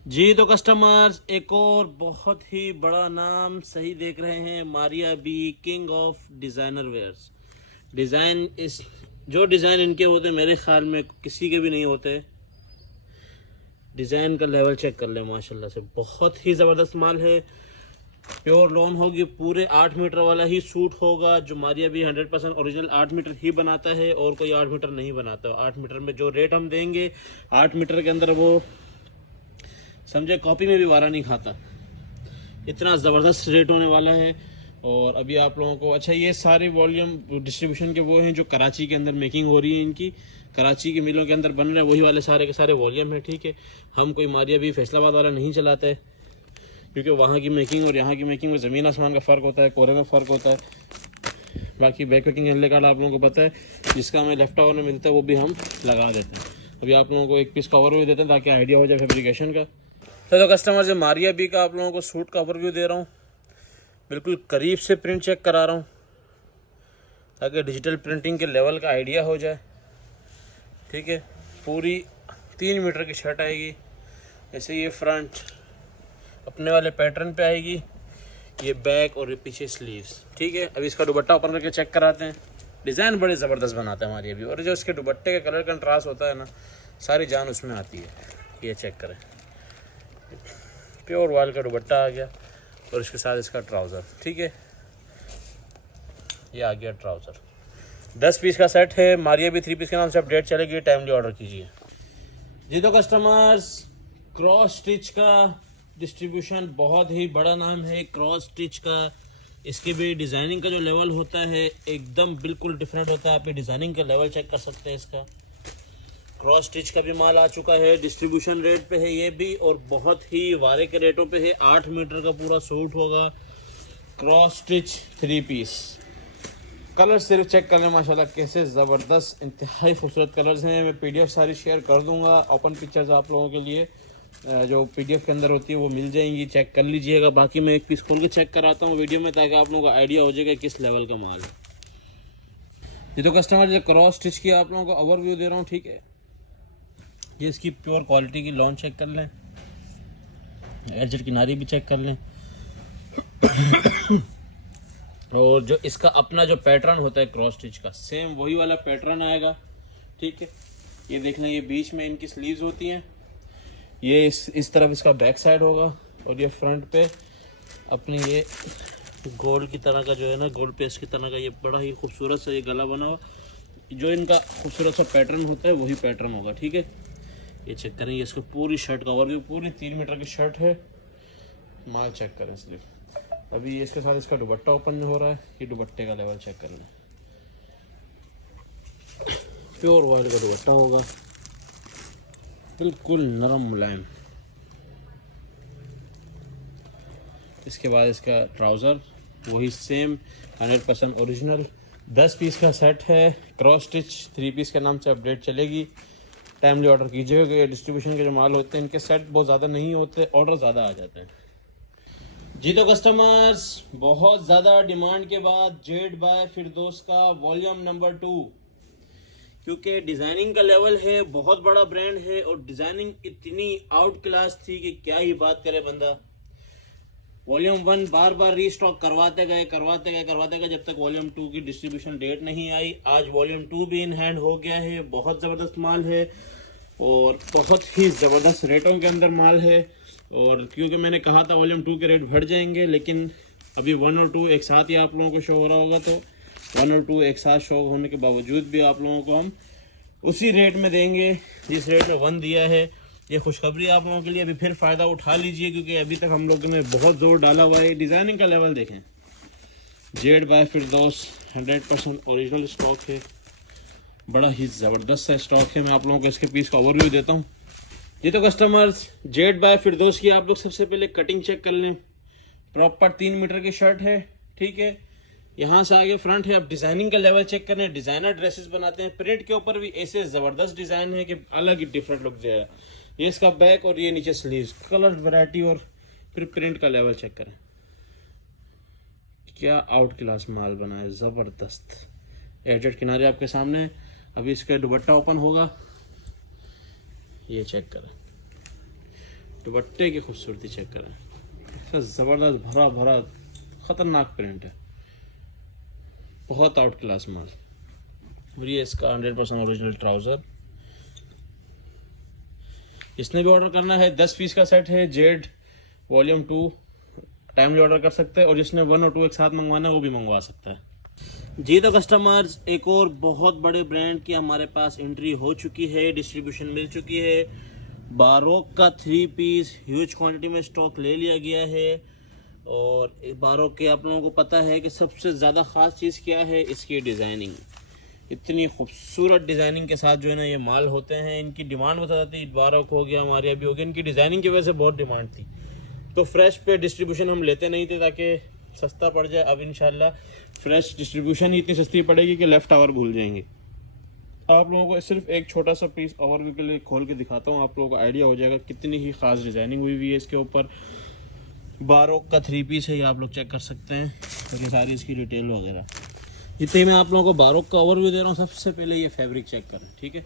जी। तो कस्टमर्स, एक और बहुत ही बड़ा नाम सही देख रहे हैं, Maria B, king of designer wears. Design जो डिज़ाइन इनके होते मेरे ख्याल में किसी के भी नहीं होते। डिज़ाइन का लेवल चेक कर ले, माशाल्लाह से बहुत ही ज़बरदस्त माल है। प्योर लॉन होगी, पूरे 8 मीटर वाला ही सूट होगा। जो मारिया भी 100% ओरिजिनल 8 मीटर ही बनाता है और कोई 8 मीटर नहीं बनाता। 8 मीटर में जो रेट हम देंगे, 8 मीटर के अंदर वो समझे कॉपी में भी वारा नहीं खाता। इतना ज़बरदस्त रेट होने वाला है। और अभी आप लोगों को, अच्छा ये सारे वॉल्यूम डिस्ट्रीब्यूशन के वो हैं जो कराची के अंदर मेकिंग हो रही है इनकी, कराची के मिलों के अंदर बन रहे हैं, वही वाले सारे के सारे वॉल्यूम है, ठीक है। हम कोई मारिया भी फैसलाबाद वाला नहीं चलाते, क्योंकि वहाँ की मेकिंग और यहाँ की मेकिंग में ज़मीन आसमान का फ़र्क होता है, कोरे में फ़र्क होता है। बाकी बैक पैकिंग एल कार्ड आप लोगों को पता है, जिसका हमें लेफ्ट ओवर में मिलता है वो भी हम लगा देते हैं। अभी आप लोगों को एक पीस का ओवरव्यू देते हैं ताकि आइडिया हो जाए फैब्रिकेशन का। तो कस्टमर से मारिया बी का आप लोगों को सूट का ओवरव्यू दे रहा हूँ, बिल्कुल करीब से प्रिंट चेक करा रहा हूँ ताकि डिजिटल प्रिंटिंग के लेवल का आइडिया हो जाए, ठीक है। पूरी 3 मीटर की शर्ट आएगी। ऐसे ये फ्रंट अपने वाले पैटर्न पे आएगी, ये बैक और ये पीछे स्लीव्स, ठीक है। अभी इसका दुपट्टा ओपन करके चेक कराते हैं। डिज़ाइन बड़े ज़बरदस्त बनाता है हमारी अभी, और जो इसके दुपट्टे का कलर कंट्रास्ट होता है ना, सारी जान उसमें आती है। ये चेक करें, प्योर वाल का दुपट्टा आ गया और इसके साथ इसका ट्राउज़र, ठीक है। ये आ गया ट्राउज़र। 10 पीस का सेट है। मारिया भी 3 पीस के नाम से अपडेट चलेगी, टाइमली ऑर्डर कीजिए जी। तो कस्टमर्स, क्रॉस स्टिच का डिस्ट्रीब्यूशन बहुत ही बड़ा नाम है क्रॉस स्टिच का। इसके भी डिज़ाइनिंग का जो लेवल होता है एकदम बिल्कुल डिफरेंट होता है। आप ये डिज़ाइनिंग का लेवल चेक कर सकते हैं इसका। क्रॉस स्टिच का भी माल आ चुका है, डिस्ट्रीब्यूशन रेट पे है ये भी, और बहुत ही वारे के रेटों पे है। 8 मीटर का पूरा सूट होगा, क्रॉस स्टिच 3 पीस। कलर सिर्फ चेक कर लें माशाल्लाह कैसे ज़बरदस्त इंतहाई खूबसूरत कलर्स हैं। मैं पीडीएफ सारी शेयर कर दूंगा, ओपन पिक्चर्स आप लोगों के लिए जो पीडीएफ के अंदर होती है वो मिल जाएंगी, चेक कर लीजिएगा। बाकी मैं एक पीस खोल के चेक कराता हूँ वीडियो में ताकि आप लोगों को आइडिया हो जाएगा किस लेवल का माल है। ये तो कस्टमर जो क्रॉस स्टिच की आप लोगों को ओवरव्यू दे रहा हूँ, ठीक है। ये इसकी प्योर क्वालिटी की लॉन चेक कर लें, एडजर किनारी भी चेक कर लें और जो इसका अपना जो पैटर्न होता है क्रॉस स्टिच का सेम वही वाला पैटर्न आएगा, ठीक है। ये देख लें, ये बीच में इनकी स्लीव्स होती हैं, ये इस तरफ इसका बैक साइड होगा और ये फ्रंट पे अपनी ये गोल्ड की तरह का जो है ना, गोल्ड पेस्ट की तरह का ये बड़ा ही खूबसूरत सा ये गला बना हुआ, जो इनका खूबसूरत सा पैटर्न होता है वही पैटर्न होगा, ठीक है। ये चेक करें, ये इसका पूरी शर्ट का ओवरव्यू, पूरी 3 मीटर की शर्ट है। माल चेक करें सिर्फ। अभी इसके साथ इसका दुपट्टा ओपन हो रहा है, ये दुपट्टे का लेवल चेक कर लें। प्योर ऑयल का दुपट्टा होगा, बिल्कुल नरम मुलायम। इसके बाद इसका ट्राउज़र वही सेम 100% ओरिजिनल 10 पीस का सेट है, क्रॉस स्टिच 3 पीस के नाम से अपडेट चलेगी। टाइमली ऑर्डर कीजिएगा क्योंकि डिस्ट्रीब्यूशन के जो माल होते हैं इनके सेट बहुत ज़्यादा नहीं होते, ऑर्डर ज़्यादा आ जाते हैं जी। तो कस्टमर्स, बहुत ज़्यादा डिमांड के बाद जेड बाय फिरदौस का वॉल्यूम नंबर 2, क्योंकि डिज़ाइनिंग का लेवल है, बहुत बड़ा ब्रांड है और डिज़ाइनिंग इतनी आउट क्लास थी कि क्या ही बात करे बंदा। वॉल्यूम 1 बार बार रीस्टॉक करवाते गए जब तक वॉल्यूम 2 की डिस्ट्रीब्यूशन डेट नहीं आई। आज वॉल्यूम 2 भी इन हैंड हो गया है। बहुत ज़बरदस्त माल है और बहुत ही ज़बरदस्त रेटों के अंदर माल है। और क्योंकि मैंने कहा था वॉल्यूम 2 के रेट बढ़ जाएंगे, लेकिन अभी 1 और 2 एक साथ ही आप लोगों को शो हो रहा होगा, तो 1 और 2 एक साथ शो होने के बावजूद भी आप लोगों को हम उसी रेट में देंगे जिस रेट में 1 दिया है। ये खुशखबरी आप लोगों के लिए, अभी फिर फ़ायदा उठा लीजिए क्योंकि अभी तक हम लोगों ने बहुत ज़ोर डाला हुआ है। डिज़ाइनिंग का लेवल देखें, जेड बाय फिरदौस 100% ओरिजिनल स्टॉक है, बड़ा ही ज़बरदस्त सा स्टॉक है। मैं आप लोगों को इसके पीस का ओवरव्यू देता हूँ। ये तो कस्टमर्स, जेड बाय फिरदौस की आप लोग सबसे पहले कटिंग चेक कर लें। प्रॉपर 3 मीटर की शर्ट है, ठीक है। यहाँ से आगे फ्रंट है। अब डिज़ाइनिंग का लेवल चेक करें। डिज़ाइनर ड्रेसेस बनाते हैं, प्रिंट के ऊपर भी ऐसे ज़बरदस्त डिज़ाइन है कि अलग ही डिफरेंट लुक दे रहा है। ये इसका बैक और ये नीचे स्लीव्स, कलर वैरायटी और फिर प्रिंट का लेवल चेक करें। क्या आउट क्लास माल बना है, ज़बरदस्त। एडजस्ट किनारे आपके सामने है। अभी इसका दुपट्टा ओपन होगा, ये चेक करें, दुपट्टे की खूबसूरती चेक करें। ज़बरदस्त भरा भरा ख़तरनाक प्रिंट है, बहुत आउट क्लास माल। और ये इसका 100% ओरिजिनल ट्राउज़र। इसने भी ऑर्डर करना है, 10 पीस का सेट है, जेड वॉल्यूम 2 टाइमली ऑर्डर कर सकते हैं और जिसने 1 और 2 एक साथ मंगवाना है वो भी मंगवा सकता है जी। तो कस्टमर्स, एक और बहुत बड़े ब्रांड की हमारे पास एंट्री हो चुकी है, डिस्ट्रीब्यूशन मिल चुकी है। बारोक का 3 पीस ह्यूज क्वांटिटी में स्टॉक ले लिया गया है। और बारोक के आप लोगों को पता है कि सबसे ज़्यादा ख़ास चीज़ क्या है, इसकी डिज़ाइनिंग। इतनी खूबसूरत डिज़ाइनिंग के साथ जो है ना ये माल होते हैं। इनकी डिमांड बता थी, बारोक हो गया, हमारी अभी हो गया। इनकी डिज़ाइनिंग की वजह से बहुत डिमांड थी, तो फ्रेश पे डिस्ट्रीब्यूशन हम लेते नहीं थे ताकि सस्ता पड़ जाए। अब इंशाल्लाह फ्रेश डिस्ट्रीब्यूशन ही इतनी सस्ती पड़ेगी कि लेफ़्ट आवर भूल जाएंगे। आप लोगों को सिर्फ एक छोटा सा पीस ओवरव्यू के लिए खोल के दिखाता हूँ, आप लोगों को आइडिया हो जाएगा कितनी ही ख़ास डिज़ाइनिंग हुई हुई है इसके ऊपर। बारोक का 3 पीस है, ये आप लोग चेक कर सकते हैं। तो ये सारी इसकी डिटेल वगैरह जितने मैं आप लोगों को बारोक का ओवरव्यू दे रहा हूँ, सबसे पहले ये फैब्रिक चेक करें, ठीक है।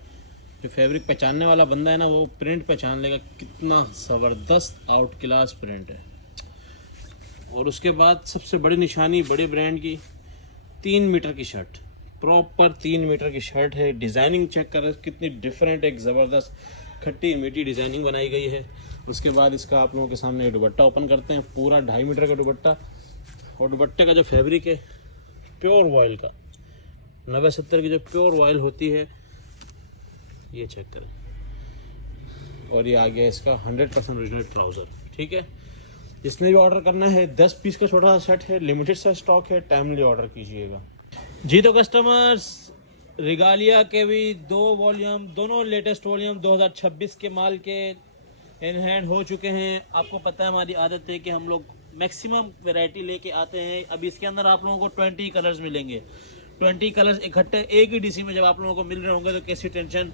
जो फैब्रिक पहचानने वाला बंदा है ना, वो प्रिंट पहचान लेगा, कितना ज़बरदस्त आउट क्लास प्रिंट है। और उसके बाद सबसे बड़ी निशानी बड़े ब्रांड की, 3 मीटर की शर्ट, प्रॉपर 3 मीटर की शर्ट है। डिज़ाइनिंग चेक करें कितनी डिफरेंट, एक ज़बरदस्त खट्टी मीठी डिज़ाइनिंग बनाई गई है। उसके बाद इसका आप लोगों के सामने दुपट्टा ओपन करते हैं, पूरा 2.5 मीटर का दुपट्टा। और दुपट्टे का जो फैब्रिक है प्योर वॉयल का, 90-70 की जो प्योर वॉयल होती है, ये चेक करें। और ये आ गया इसका 100% ओरिजिनल ट्राउज़र, ठीक है। जिसने भी ऑर्डर करना है, 10 पीस का छोटा सा सेट है, लिमिटेड सा स्टॉक है, टाइमली ऑर्डर कीजिएगा जी। तो कस्टमर्स, रिगालिया के भी 2 वॉल्यूम, दोनों लेटेस्ट वॉल्यूम 2026 के माल के इन हैंड हो चुके हैं। आपको पता है हमारी आदत है कि हम लोग मैक्सिमम वैरायटी लेके आते हैं। अब इसके अंदर आप लोगों को 20 कलर्स मिलेंगे, 20 कलर्स इकट्ठे एक ही डीसी में जब आप लोगों को मिल रहे होंगे तो कैसी टेंशन।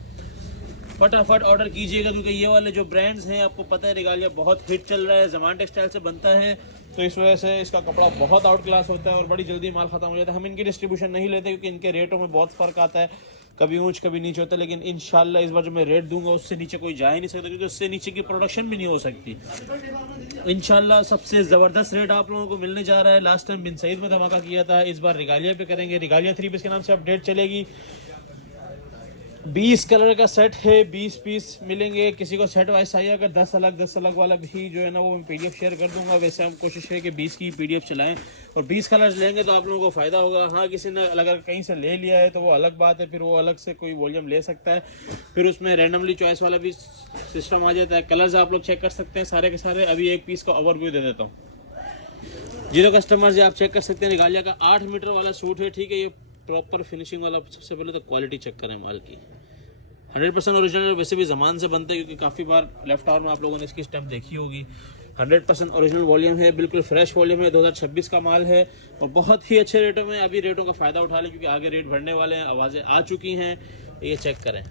फटाफट ऑर्डर कीजिएगा, क्योंकि ये वाले जो ब्रांड्स हैं आपको पता है रिगालिया बहुत हिट चल रहा है, ज़मान टेक्सटाइल से बनता है, तो इस वजह से इसका कपड़ा बहुत आउट क्लास होता है और बड़ी जल्दी माल ख़त्म हो जाता है। हम इनकी डिस्ट्रीब्यूशन नहीं लेते क्योंकि इनके रेटों में बहुत फ़र्क आता है, कभी ऊंच कभी नीचे होता है, लेकिन इंशाल्लाह इस बार जो मैं रेट दूंगा उससे नीचे कोई जा ही नहीं सकता, क्योंकि उससे नीचे की प्रोडक्शन भी नहीं हो सकती। इंशाल्लाह सबसे ज़बरदस्त रेट आप लोगों को मिलने जा रहा है। लास्ट टाइम बिन सईद में धमाका किया था, इस बार रिगालिया पे करेंगे। रिगालिया 3 पीस के नाम से अपडेट चलेगी। 20 कलर का सेट है, 20 पीस मिलेंगे। किसी को सेट वाइज चाहिए अगर 10 अलग वाला भी जो है ना वो मैं पीडीएफ शेयर कर दूंगा। वैसे हम कोशिश है कि 20 की पीडीएफ चलाएं और 20 कलर्स लेंगे तो आप लोगों को फ़ायदा होगा। हाँ, किसी ने अगर कहीं से ले लिया है तो वो अलग बात है, फिर वो अलग से कोई वॉल्यूम ले सकता है, फिर उसमें रैंडमली चॉइस वाला भी सिस्टम आ जाता है। कलर्स आप लोग चेक कर सकते हैं सारे के सारे। अभी एक पीस का ओवरव्यू दे देता हूँ। जीरो कस्टमर्स आप चेक कर सकते हैं, रिगालिया का 8 मीटर वाला सूट है, ठीक है। ये प्रॉपर फिनिशिंग वाला। सबसे पहले तो क्वालिटी चेक करें माल की, 100% ओरिजिनल। वैसे भी ज़मान से बनता है क्योंकि काफ़ी बार लेफ्ट आर्म में आप लोगों ने इसकी स्टैम्प देखी होगी। 100% ओरिजिनल वॉल्यूम है, बिल्कुल फ्रेश वॉल्यूम है, 2026 का माल है और बहुत ही अच्छे रेटों में। अभी रेटों का फ़ायदा उठा लें क्योंकि आगे रेट बढ़ने वाले हैं, आवाज़ें आ चुकी हैं। ये चेक करें,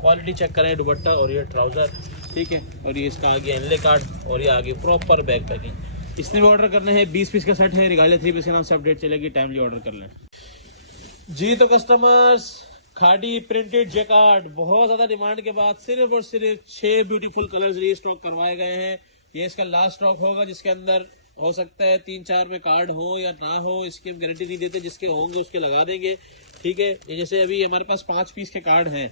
क्वालिटी चेक करें, दुपट्टा और ये ट्राउज़र, ठीक है। और ये इसका आगे एनले कार्ड और ये आगे प्रॉपर बैग पैकिंग। इसने भी ऑर्डर करने हैं, 20 पीस का सेट है। रिगालिया 3 पीस के नाम से अपडेट चलेगी, टाइमली ऑर्डर कर लें जी। तो कस्टमर्स, खादी प्रिंटेड जैकार्ड बहुत ज़्यादा डिमांड के बाद सिर्फ और सिर्फ 6 ब्यूटीफुल कलर्स रीस्टॉक करवाए गए हैं। ये इसका लास्ट स्टॉक होगा, जिसके अंदर हो सकता है 3-4 में कार्ड हो या ना हो, इसकी हम गारंटी नहीं देते। जिसके होंगे उसके लगा देंगे, ठीक है। जैसे अभी हमारे पास 5 पीस के कार्ड हैं,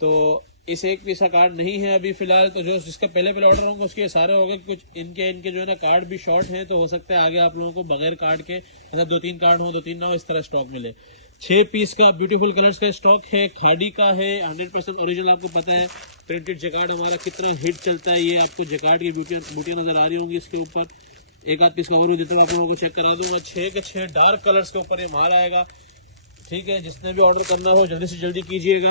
तो इस एक पीस का कार्ड नहीं है अभी फिलहाल, तो जो जिसका पहले ऑर्डर होंगे उसके सारे होंगे। कुछ इनके जो है ना कार्ड भी शॉर्ट हैं, तो हो सकता है आगे आप लोगों को बगैर कार्ड के मतलब 2-3 कार्ड हो, 2-3 ना हो, इस तरह स्टॉक मिले। 6 पीस का ब्यूटीफुल कलर्स का स्टॉक है, खादी का है, 100% ओरिजिनल। आपको पता है प्रिंटेड जैकार्ड हमारा कितना हिट चलता है। ये आपको जैकार्ड की बूटियां नजर आ रही होंगी इसके ऊपर। एक आध पीस का और देता हूँ आप लोगों को, चेक करा दूंगा। 6 के 6 डार्क कलर्स के ऊपर ये माल आएगा, ठीक है। जिसने भी ऑर्डर करना हो जल्दी से जल्दी कीजिएगा।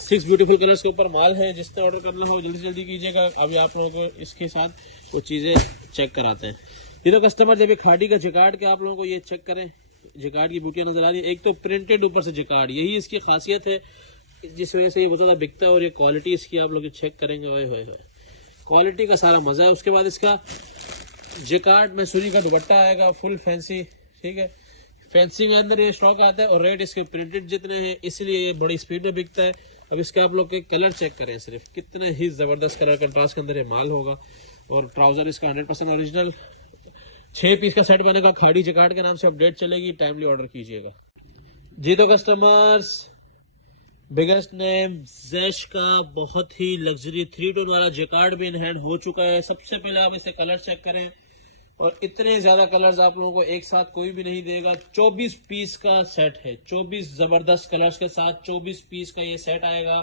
6 ब्यूटीफुल कलर्स के ऊपर माल है, जिसने ऑर्डर करना हो जल्दी से जल्दी कीजिएगा। अभी आप लोगों को इसके साथ वो चीज़ें चेक कराते हैं। ये तो कस्टमर जब खादी का जैकार्ड के आप लोगों को ये चेक करें, जैकार्ड की बूटियां नजर आ रही है। एक तो प्रिंटेड ऊपर से जैकार्ड, यही इसकी खासियत है, जिस वजह से ये बहुत ज़्यादा बिकता है। और ये क्वालिटी इसकी आप लोग चेक करेंगे, ओए होए होए, क्वालिटी का सारा मज़ा है। उसके बाद इसका जैकार्ड में सुनी का दुपट्टा आएगा, फुल फैंसी, ठीक है। फैंसी में अंदर ये स्टॉक आता है और रेट इसके प्रिंटेड जितने हैं, इसलिए ये बड़ी स्पीड में बिकता है। अब इसका आप लोग के कलर चेक करें, सिर्फ कितने ही ज़बरदस्त कलर कंट्रास्ट के अंदर ये माल होगा। और ट्राउज़र इसका 100% ओरिजिनल। 6 पीस का सेट बनेगा, खादी जैकार्ड के नाम से अपडेट चलेगी, टाइमली ऑर्डर कीजिएगा जी। तो कस्टमर्स, बिगेस्ट नेम ज़ैश का बहुत ही लग्जरी 3 टोन वाला जैकार्ड भी इन हैंड हो चुका है। सबसे पहले आप इसे कलर चेक करें, और इतने ज़्यादा कलर्स आप लोगों को एक साथ कोई भी नहीं देगा। 24 पीस का सेट है, 24 ज़बरदस्त कलर्स के साथ 24 पीस का ये सेट आएगा।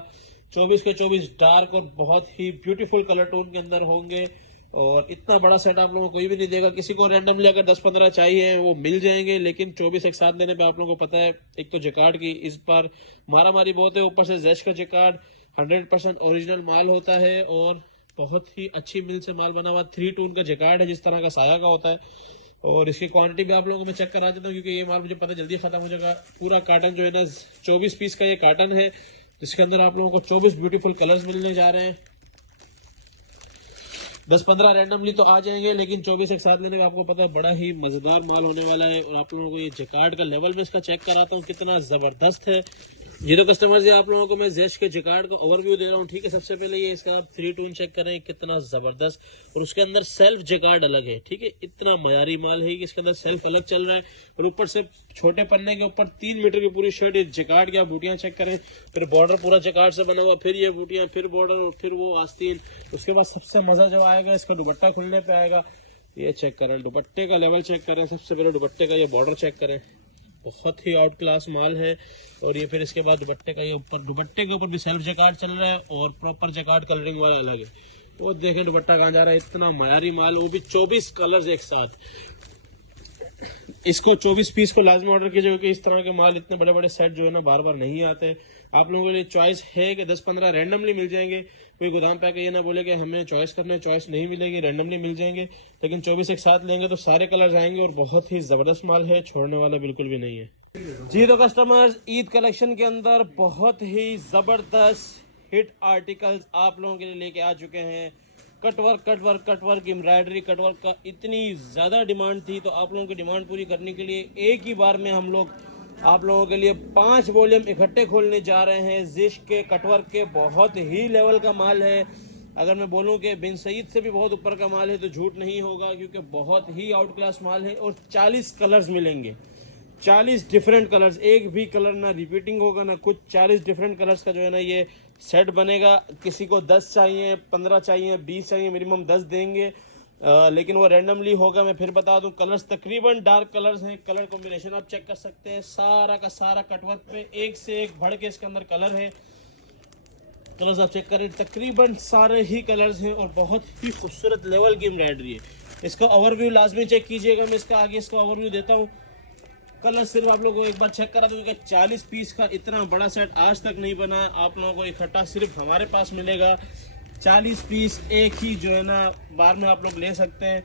24 के 24 डार्क और बहुत ही ब्यूटीफुल कलर टोन के अंदर होंगे। और इतना बड़ा सेट आप लोगों को कोई भी नहीं देगा। किसी को रैंडमली अगर 10-15 चाहिए वो मिल जाएंगे, लेकिन 24 एक साथ देने पे आप लोगों को पता है, एक तो जैकार्ड की इस बार मारामारी बहुत है, ऊपर से ज़ैश का जैकार्ड 100% ओरिजिनल माल होता है और बहुत ही अच्छी मिल से माल बना हुआ 3 टोन का जैकार्ड है, जिस तरह का साया का होता है। और इसकी क्वांटिटी भी आप लोगों को मैं चेक करा देता हूँ, क्योंकि ये माल मुझे पता जल्दी खत्म हो जाएगा। पूरा कार्टन जो है ना 24 पीस का ये कार्टन है, जिसके अंदर आप लोगों को 24 ब्यूटीफुल कलर्स मिलने जा रहे हैं। 10-15 रैंडमली तो आ जाएंगे, लेकिन 24 एक साथ लेने का आपको पता है बड़ा ही मजेदार माल होने वाला है। और आप लोगों को ये जैकार्ड का लेवल में इसका चेक कराता हूँ कितना जबरदस्त है। ये तो कस्टमर्स, आप लोगों को मैं ज़ैश के जैकार्ड का ओवरव्यू दे रहा हूँ, ठीक है। सबसे पहले ये इसका आप 3 टोन चेक करें, कितना जबरदस्त। और उसके अंदर सेल्फ जैकार्ड अलग है, ठीक है। इतना मयारी माल है कि इसके अंदर सेल्फ अलग चल रहा है। और ऊपर से छोटे पन्ने के ऊपर 3 मीटर की पूरी शर्ट, ये जैकार्ड की आप बूटियां चेक करें। फिर बॉर्डर पूरा जैकार्ड से बना हुआ, फिर ये बूटियां, फिर बॉर्डर और फिर वो आस्तीन। उसके बाद सबसे मजा जब आएगा इसका दुपट्टा खुलने पे आएगा। ये चेक करें, दुपट्टे का लेवल चेक करें। सबसे पहले दुपट्टे का ये बॉर्डर चेक करें, बहुत ही आउट क्लास माल है। और ये फिर इसके बाद दुपट्टे का ये ऊपर, दुपट्टे के ऊपर भी सेल्फ जैकार्ड चल रहा है और प्रॉपर जैकार्ड कलरिंग वाला अलग है। वो देखें दुपट्टा कहाँ जा रहा है, इतना मयारी माल, वो भी 24 कलर्स एक साथ। इसको 24 पीस को लाजमी ऑर्डर कीजिए, क्योंकि इस तरह के माल इतने बड़े बड़े सेट जो है ना बार बार नहीं आते। आप लोगों के लिए चॉइस है कि 10-15 रैंडमली मिल जाएंगे। कोई गोदाम पे आके ये ना बोले कि हमें चॉइस करना है, चॉइस नहीं मिलेगी, रैंडमली मिल जाएंगे। लेकिन 24 एक साथ लेंगे तो सारे कलर्स आएंगे और बहुत ही ज़बरदस्त माल है, छोड़ने वाला बिल्कुल भी नहीं है जी। तो कस्टमर्स, ईद कलेक्शन के अंदर बहुत ही ज़बरदस्त हिट आर्टिकल्स आप लोगों के लिए लेके आ चुके हैं। कटवर्क एम्ब्रॉयडरी कटवर्क का इतनी ज़्यादा डिमांड थी, तो आप लोगों की डिमांड पूरी करने के लिए एक ही बार में हम लोग आप लोगों के लिए 5 वॉल्यूम इकट्ठे खोलने जा रहे हैं। जिश के कटवर्क के बहुत ही लेवल का माल है। अगर मैं बोलूं कि बिन सईद से भी बहुत ऊपर का माल है तो झूठ नहीं होगा, क्योंकि बहुत ही आउट क्लास माल है। और 40 कलर्स मिलेंगे, 40 डिफरेंट कलर्स, एक भी कलर ना रिपीटिंग होगा ना कुछ। 40 डिफरेंट कलर्स का जो है ना ये सेट बनेगा। किसी को 10 चाहिए, 15 चाहिए, 20 चाहिए, मिनिमम 10 देंगे, लेकिन वो रैंडमली होगा। मैं फिर बता दूं, कलर्स तकरीबन डार्क कलर्स हैं। कलर कॉम्बिनेशन आप चेक कर सकते हैं। सारा का सारा कटवर्क पे एक से एक बढ़ के इसके अंदर कलर है। कलर्स आप चेक करें, तकरीबन सारे ही कलर्स हैं और बहुत ही खूबसूरत लेवल की एम्ब्रॉयडरी है। इसका ओवरव्यू लाजमी चेक कीजिएगा। मैं इसका आगे इसका ओवरव्यू देता हूँ। कलर सिर्फ आप लोगों को एक बार चेक करा दूंगा कि 40 पीस का इतना बड़ा सेट आज तक नहीं बना है। आप लोगों को इकट्ठा सिर्फ हमारे पास मिलेगा। 40 पीस एक ही जो है ना बार में आप लोग ले सकते हैं।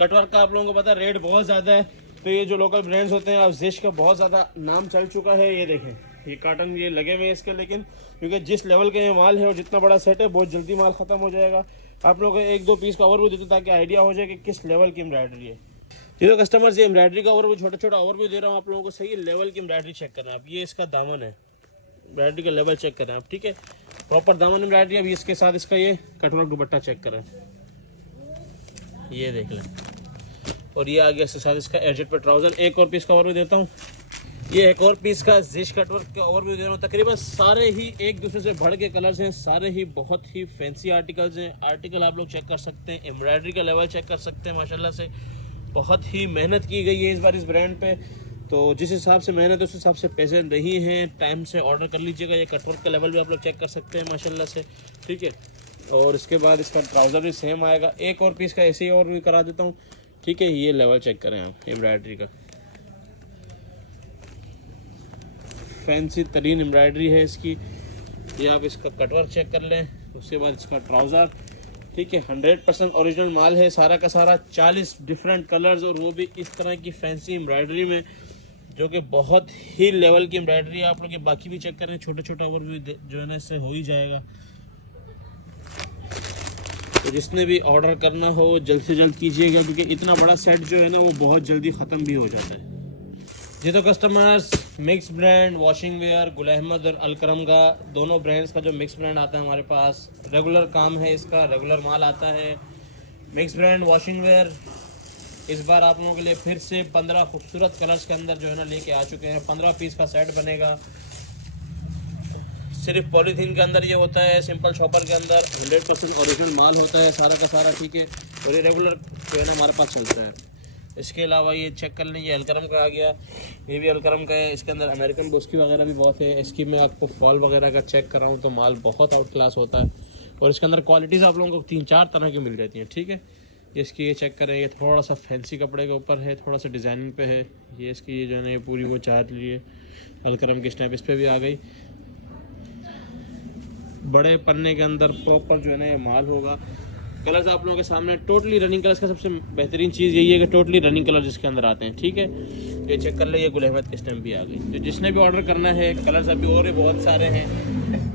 कटवर्क का आप लोगों को पता है रेट बहुत ज़्यादा है, तो ये जो लोकल ब्रांड्स होते हैं, अब जिश का बहुत ज़्यादा नाम चल चुका है। ये देखें, ये कार्टन ये लगे हुए हैं इसके, लेकिन क्योंकि जिस लेवल के ये माल है और जितना बड़ा सेट है, बहुत जल्दी माल ख़त्म हो जाएगा। आप लोगों को 1-2 पीस का ओवरव्यू देते ताकि आइडिया हो जाए कि किस लेवल की एम्ब्रॉयडरी है। ये तो कस्टमर्स, ये एम्ब्रॉयडरी का ओवरव्यू छोटा ओवरव्यू दे रहा हूँ आप लोगों को। सही लेवल की एम्ब्रॉयडरी चेक करना है आप। ये इसका दामन है, एम्ब्रॉयडरी का लेवल चेक करें आप, ठीक है। प्रॉपर दामन एम्ब्रॉयडरी। अभी इसके साथ इसका ये कटवर्क दुपट्टा चेक करें, ये देख लें। और ये आ गया इसके साथ इसका एडजस्ट पे ट्राउजर। एक और पीस का ओवरव्यू देता हूँ। ये एक और पीस का जिश कटवर्क का ओवरव्यू दे रहा हूँ। तकरीबन सारे ही एक दूसरे से बढ़ के कलर्स हैं, सारे ही बहुत ही फैंसी आर्टिकल्स हैं। आर्टिकल आप लोग चेक कर सकते हैं, एम्ब्रॉयडरी का लेवल चेक कर सकते हैं। माशाल्लाह से बहुत ही मेहनत की गई है इस बार इस ब्रांड पे। तो जिस हिसाब से मेहनत है उस हिसाब से पैसे नहीं हैं। टाइम से ऑर्डर कर लीजिएगा। ये कटवर्क का लेवल भी आप लोग चेक कर सकते हैं माशाल्लाह से, ठीक है। और इसके बाद इसका ट्राउज़र भी सेम आएगा। एक और पीस का ऐसे ही और भी करा देता हूँ, ठीक है। ये लेवल चेक करें आप एम्ब्रॉयडरी का, फैंसी तरीन एम्ब्रॉयडरी है इसकी। ये आप इसका कटवर्क चेक कर लें। उसके बाद इसका ट्राउज़र, ठीक है। 100% ओरिजिनल माल है सारा का सारा। 40 डिफरेंट कलर्स और वो भी इस तरह की फैंसी एम्ब्रॉयडरी में, जो कि बहुत ही लेवल की एम्ब्रॉयडरी है। आप लोग ये बाकी भी चेक करें, छोटा ओवरव्यू जो है ना इससे हो ही जाएगा। तो जिसने भी ऑर्डर करना हो जल्द से जल्द कीजिएगा, क्योंकि इतना बड़ा सेट जो है ना वो बहुत जल्दी ख़त्म भी हो जाता है जी। तो customers, mix brand washing where Gul Ahmed और अलकरम का, दोनों ब्रांड्स का जो मिक्स ब्रांड आता है हमारे पास, रेगुलर काम है इसका, रेगुलर माल आता है। मिक्स ब्रांड वॉशिंग वेयर इस बार आप लोगों के लिए फिर से 15 खूबसूरत कलर्स के अंदर जो है ना लेके आ चुके हैं। 15 पीस का सेट बनेगा। सिर्फ पॉलीथीन के अंदर ये होता है, सिंपल शॉपर के अंदर 100% ओरिजिनल माल होता है सारा का सारा, ठीक है। और ये रेगुलर जो है ना हमारे पास चलता है। इसके अलावा ये चेक कर लें, ये अलकरम का आ गया, ये भी अलकरम का है। इसके अंदर अमेरिकन बुस्की वगैरह भी बहुत है। इसकी मैं आपको फॉल वगैरह का चेक कर रहा हूँ तो माल बहुत आउट क्लास होता है। और इसके अंदर क्वालिटीज़ आप लोगों को 3-4 तरह की मिल जाती हैं, ठीक है। इसकी ये चेक करें, ये थोड़ा सा फैंसी कपड़े के ऊपर है, थोड़ा सा डिज़ाइनिंग पे है। ये इसकी ये जो है ना ये पूरी वो चार्ट लिए अलकरम की स्नैप इस पर भी आ गई। बड़े पन्ने के अंदर प्रॉपर जो है ना ये माल होगा। कलर्स आप लोगों के सामने टोटली रनिंग कलर्स का सबसे बेहतरीन चीज़ यही है कि टोटली रनिंग कलर जिसके अंदर आते हैं, ठीक है। ये चेक कर ले, ये गुल अहमद की स्टैम्प भी आ गई। तो जिसने भी ऑर्डर करना है, कलर्स अभी और भी बहुत सारे हैं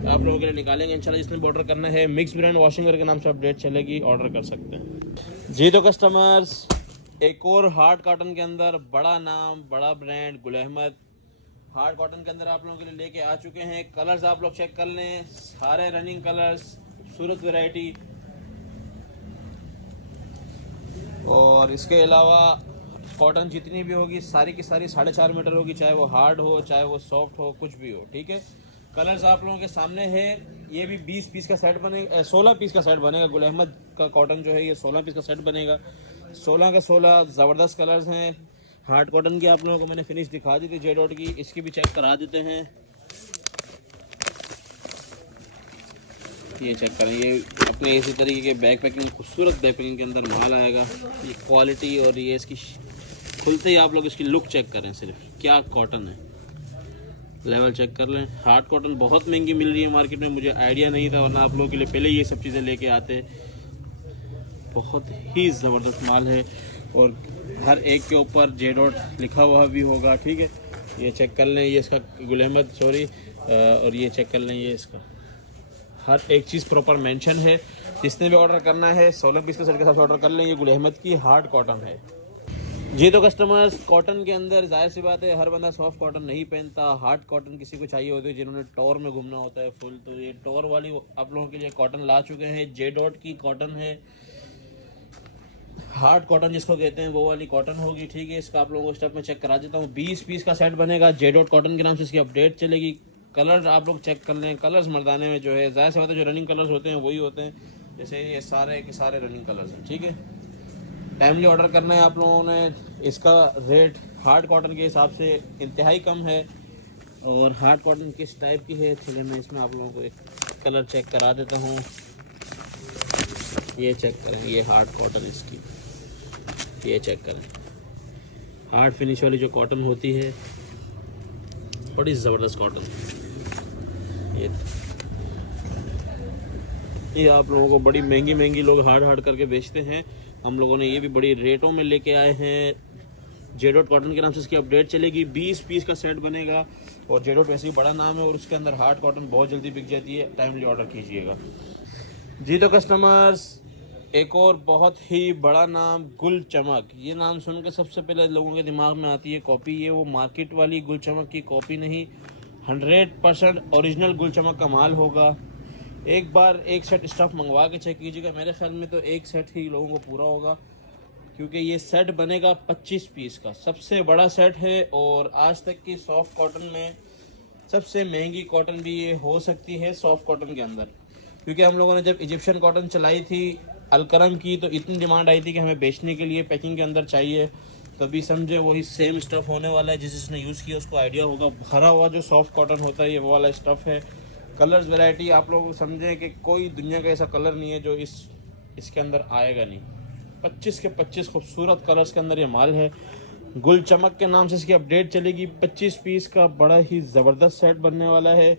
आप लोगों के लिए निकालेंगे इंशाल्लाह। जिसने भी ऑर्डर करना है, मिक्स ब्रांड वॉशिंग वेयर के नाम से अपडेट चलेगी, ऑर्डर कर सकते हैं जी। तो कस्टमर्स, एक और हार्ड कॉटन के अंदर बड़ा नाम, बड़ा brand Gul Ahmed hard cotton के अंदर आप लोगों के लिए लेके आ चुके हैं। कलर्स आप लोग चेक कर लें, सारे रनिंग कलर्स, खूबसूरत वैरायटी। और इसके अलावा कॉटन जितनी भी होगी सारी की सारी 4.5 मीटर होगी, चाहे वो हार्ड हो चाहे वो सॉफ्ट हो, कुछ भी हो, ठीक है। कलर्स आप लोगों के सामने है। ये भी 20 पीस का सेट बनेगा, 16 पीस का सेट बनेगा। गुल अहमद का कॉटन जो है ये 16 पीस का सेट बनेगा। 16 के 16 ज़बरदस्त कलर्स हैं। हार्ड कॉटन की आप लोगों को मैंने फिनिश दिखा दी थी जे डॉट की, इसकी भी चेक करा देते हैं। ये चेक करें, ये अपने इसी तरीके के बैक पैकिंग, खूबसूरत बैक पैकिंग के अंदर माल आएगा। ये क्वालिटी और ये इसकी खुलते ही आप लोग इसकी लुक चेक करें, सिर्फ क्या कॉटन है। लेवल चेक कर लें। हार्ड कॉटन बहुत महंगी मिल रही है मार्केट में, मुझे आइडिया नहीं था, वरना आप लोगों के लिए पहले ये सब चीज़ें लेके आते। बहुत ही ज़बरदस्त माल है और हर एक के ऊपर जे डॉट लिखा हुआ भी होगा, ठीक है। ये चेक कर लें, ये इसका गुल अहमद सॉरी, और ये चेक कर लें, ये इसका हर एक चीज़ प्रॉपर मेंशन है। जिसने भी ऑर्डर करना है 16 पीस के सेट के साथ ऑर्डर कर लें। ये गुल अहमद की हार्ड कॉटन है जी। तो कस्टमर्स, कॉटन के अंदर जाहिर सी बात है हर बंदा सॉफ्ट कॉटन नहीं पहनता, हार्ड कॉटन किसी को चाहिए होती है जिन्होंने टॉर में घूमना होता है फुल। तो ये टॉर वाली आप लोगों के लिए कॉटन ला चुके हैं। जे डॉट की कॉटन है, हार्ड कॉटन जिसको कहते हैं वो वाली कॉटन होगी, ठीक है। इसका आप लोगों को स्टेप में चेक करा देता हूँ। 20 पीस का सेट बनेगा, जे डॉट कॉटन के नाम से इसकी अपडेट चलेगी। कलर आप लोग चेक कर लें, कलर्स मर्दाने में जो है ज़ाहिर सी बात है जो रनिंग कलर्स होते हैं वही होते हैं, जैसे ये सारे के सारे रनिंग कलर्स हैं, ठीक है। टाइमली ऑर्डर करना है आप लोगों ने। इसका रेट हार्ड कॉटन के हिसाब से इंतहाई कम है। और हार्ड कॉटन किस टाइप की है, चलिए मैं इसमें आप लोगों को एक कलर चेक करा देता हूँ। ये चेक करें, ये हार्ड कॉटन इसकी, ये चेक करें। हार्ड फिनिश वाली जो कॉटन होती है, बड़ी ज़बरदस्त कॉटन। ये आप लोगों को बड़ी महंगी महंगी लोग हार्ड करके बेचते हैं, हम लोगों ने ये भी बड़ी रेटों में लेके आए हैं। जे डॉट कॉटन के नाम से इसकी अपडेट चलेगी। 20 पीस का सेट बनेगा और जे डॉट वैसे ही बड़ा नाम है और उसके अंदर हार्ड कॉटन बहुत जल्दी बिक जाती है। टाइमली ऑर्डर कीजिएगा जी। तो कस्टमर्स, एक और बहुत ही बड़ा नाम, गुल चमक। ये नाम सुन के सबसे पहले लोगों के दिमाग में आती है कॉपी। ये वो मार्केट वाली गुल चमक की कॉपी नहीं, 100% ओरिजिनल गुल चमक का माल होगा। एक बार एक सेट स्टफ़ मंगवा के चेक कीजिएगा, मेरे ख्याल में तो एक सेट ही लोगों को पूरा होगा, क्योंकि ये सेट बनेगा 25 पीस का, सबसे बड़ा सेट है। और आज तक की सॉफ्ट कॉटन में सबसे महंगी कॉटन भी ये हो सकती है सॉफ्ट कॉटन के अंदर, क्योंकि हम लोगों ने जब इजिप्शियन कॉटन चलाई थी अलकरम की, तो इतनी डिमांड आई थी कि हमें बेचने के लिए पैकिंग के अंदर चाहिए। तभी समझे वही सेम स्टफ़ होने वाला है। जिसने यूज़ किया उसको आइडिया होगा। भरा हुआ जो सॉफ्ट कॉटन होता है ये वो वाला स्टफ़ है। कलर्स वैरायटी आप लोग समझें कि कोई दुनिया का ऐसा कलर नहीं है जो इसके अंदर आएगा नहीं। 25 के 25 खूबसूरत कलर्स के अंदर ये माल है। गुल चमक के नाम से इसकी अपडेट चलेगी। 25 पीस का बड़ा ही ज़बरदस्त सेट बनने वाला है।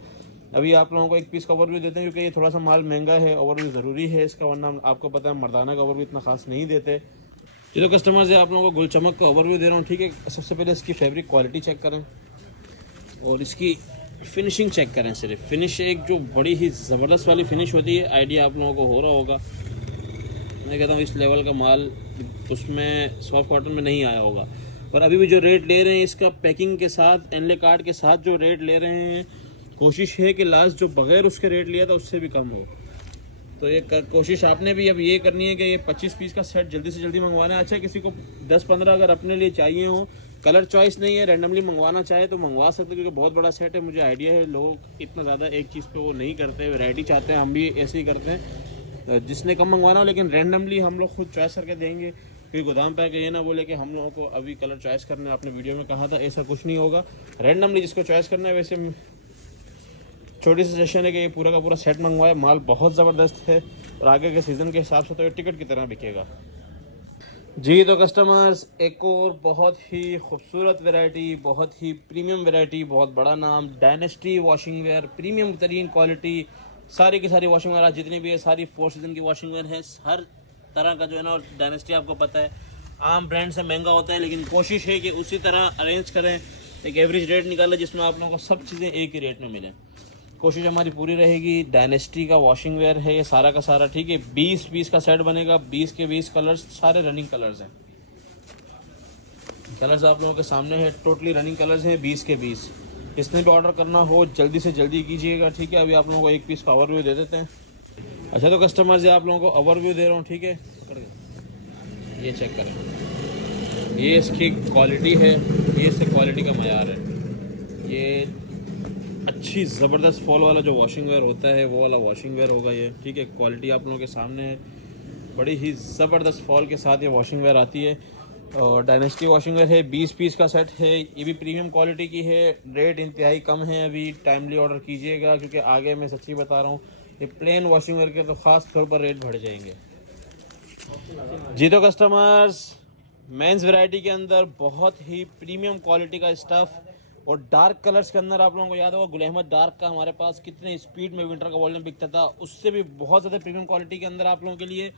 अभी आप लोगों को एक पीस का ओवरव्यू देते हैं, क्योंकि ये थोड़ा सा माल महंगा है, ओवरव्यू ज़रूरी है इसका, वरना आपको पता है मर्दाना का ओवरव्यू इतना खास नहीं देते। ये तो कस्टमर्स है, आप लोगों को गुल चमक का ओवरव्यू दे रहा हूँ, ठीक है। सबसे पहले इसकी फैब्रिक क्वालिटी चेक करें और इसकी फिनिशिंग चेक करें। सिर्फ फिनिश एक जो बड़ी ही ज़बरदस्त वाली फिनिश होती है, आइडिया आप लोगों को हो रहा होगा। मैं कहता हूँ इस लेवल का माल उसमें सॉफ्ट कॉटन में नहीं आया होगा। और अभी भी जो रेट ले रहे हैं इसका पैकिंग के साथ, एनले कार्ड के साथ जो रेट ले रहे हैं, कोशिश है कि लास्ट जो बगैर उसके रेट लिया था उससे भी कम हो। तो ये कोशिश आपने भी अब ये करनी है कि ये 25 पीस का सेट जल्दी से जल्दी मंगवाना है। अच्छा, किसी को 10-15 अगर अपने लिए चाहिए हो, कलर चॉइस नहीं है, रैंडमली मंगवाना चाहे तो मंगवा सकते, क्योंकि बहुत बड़ा सेट है। मुझे आइडिया है लोग इतना ज़्यादा एक चीज़ पे वो नहीं करते, वैरायटी चाहते हैं, हम भी ऐसे ही करते हैं। जिसने कम मंगवाना हो, लेकिन रैंडमली हम लोग खुद चॉइस करके देंगे, क्योंकि गोदाम पे आके ये ना बोले कि हम लोगों को अभी कलर चॉइस करना है, आपने वीडियो में कहा था, ऐसा कुछ नहीं होगा। रैंडमली जिसको चॉइस करना है, वैसे छोटी सजेशन है कि ये पूरा का पूरा सेट मंगवाए। माल बहुत ज़बरदस्त है और आगे के सीज़न के हिसाब से तो ये टिकट की तरह बिकेगा जी। तो कस्टमर्स, एक और बहुत ही खूबसूरत वैरायटी, बहुत ही प्रीमियम वैरायटी, बहुत बड़ा नाम, डायनेस्टी वॉशिंग वेयर, प्रीमियम तरीन क्वालिटी। सारी की सारी वॉशिंग वेयर जितनी भी है सारी 4 सीज़न की वॉशिंग वेयर है। हर तरह का जो है ना, डायनेस्टी आपको पता है आम ब्रांड से महंगा होता है, लेकिन कोशिश है कि उसी तरह अरेंज करें, एक एवरेज रेट निकालें जिसमें आप लोगों को सब चीज़ें एक ही रेट में मिलें। कोशिश हमारी पूरी रहेगी। डायनेस्टी का वॉशिंग वेयर है ये सारा का सारा, ठीक है। 20 पीस का सेट बनेगा, 20 के 20 कलर्स, सारे रनिंग कलर्स हैं। कलर्स आप लोगों के सामने है, टोटली रनिंग कलर्स हैं 20 के 20। जिसने भी ऑर्डर करना हो जल्दी से जल्दी कीजिएगा, ठीक है। अभी आप लोगों को एक पीस का ओवरव्यू दे देते हैं। अच्छा, तो कस्टमर्स, ये आप लोगों को ओवरव्यू दे रहा हूँ, ठीक है। ये चेक करें, ये इसकी क्वालिटी है, ये इससे क्वालिटी का मयार है। ये अच्छी ज़बरदस्त फॉल वाला जो वॉशिंग वेयर होता है वो वाला वॉशिंग वेयर होगा ये, ठीक है। क्वालिटी आप लोगों के सामने है, बड़ी ही ज़बरदस्त फॉल के साथ ये वॉशिंग वेयर आती है। और डायनेस्टी वॉशिंग वेयर है, 20 पीस का सेट है, ये भी प्रीमियम क्वालिटी की है। रेट इंतहाई कम है, अभी टाइमली ऑर्डर कीजिएगा, क्योंकि आगे मैं सच्ची बता रहा हूँ ये प्लेन वॉशिंग वेयर के तो ख़ास तौर पर रेट बढ़ जाएंगे जी। तो कस्टमर्स, मेंस वैरायटी के अंदर बहुत ही प्रीमियम क्वालिटी का स्टफ़, और डार्क कलर्स के अंदर आप लोगों को याद होगा गुल अहमद डार्क का हमारे पास कितने स्पीड में विंटर का वॉल्यूम बिकता था, उससे भी बहुत ज़्यादा प्रीमियम क्वालिटी के अंदर आप लोगों के लिए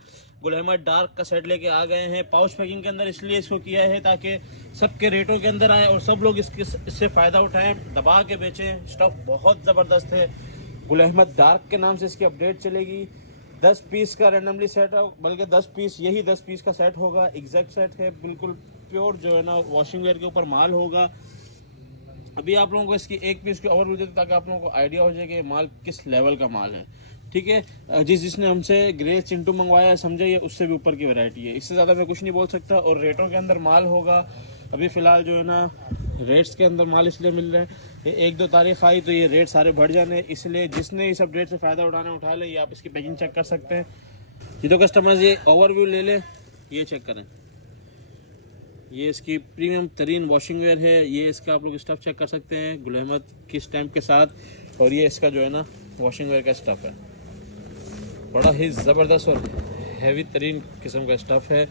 गुल अहमद डार्क का सेट लेके आ गए हैं। पाउच पैकिंग के अंदर इसलिए इसको किया है ताकि सबके रेटों के अंदर आए और सब लोग इससे फ़ायदा उठाएँ, दबा के बेचें। स्टफ़ बहुत ज़बरदस्त है। गुल अहमद डार्क के नाम से इसकी अपडेट चलेगी। 10 पीस का रैंडमली सेट है, बल्कि 10 पीस, यही 10 पीस का सेट होगा। एग्जैक्ट सेट है, बिल्कुल प्योर जो है ना वॉशिंग वेयर के ऊपर माल होगा। अभी आप लोगों को इसकी एक पीस की ओवरव्यू देते ताकि आप लोगों को आइडिया हो जाए कि माल किस लेवल का माल है, ठीक है। जिसने हमसे ग्रे चिंटू मंगवाया है, समझे, ये उससे भी ऊपर की वैरायटी है। इससे ज़्यादा मैं कुछ नहीं बोल सकता। और रेटों के अंदर माल होगा। अभी फ़िलहाल जो है ना रेट्स के अंदर माल इसलिए मिल रहे हैं, 1-2 तारीख आई तो ये रेट सारे बढ़ जाने, इसलिए जिसने इस अपडेट से फ़ायदा उठाना उठा ले। ये आप इसकी पैकिंग चेक कर सकते हैं। ये तो कस्टमर्स ये ओवरव्यू ले ले, ये चेक करें। ये इसकी प्रीमियम तरीन वॉशिंग वेयर है। ये इसका आप लोग स्टफ़ चेक कर सकते हैं गुल अहमद की स्टैम्प के साथ। और ये इसका जो है ना वॉशिंग वेयर का स्टफ़ है, बड़ा ही ज़बरदस्त और हैवी तरीन किस्म का स्टफ़ है।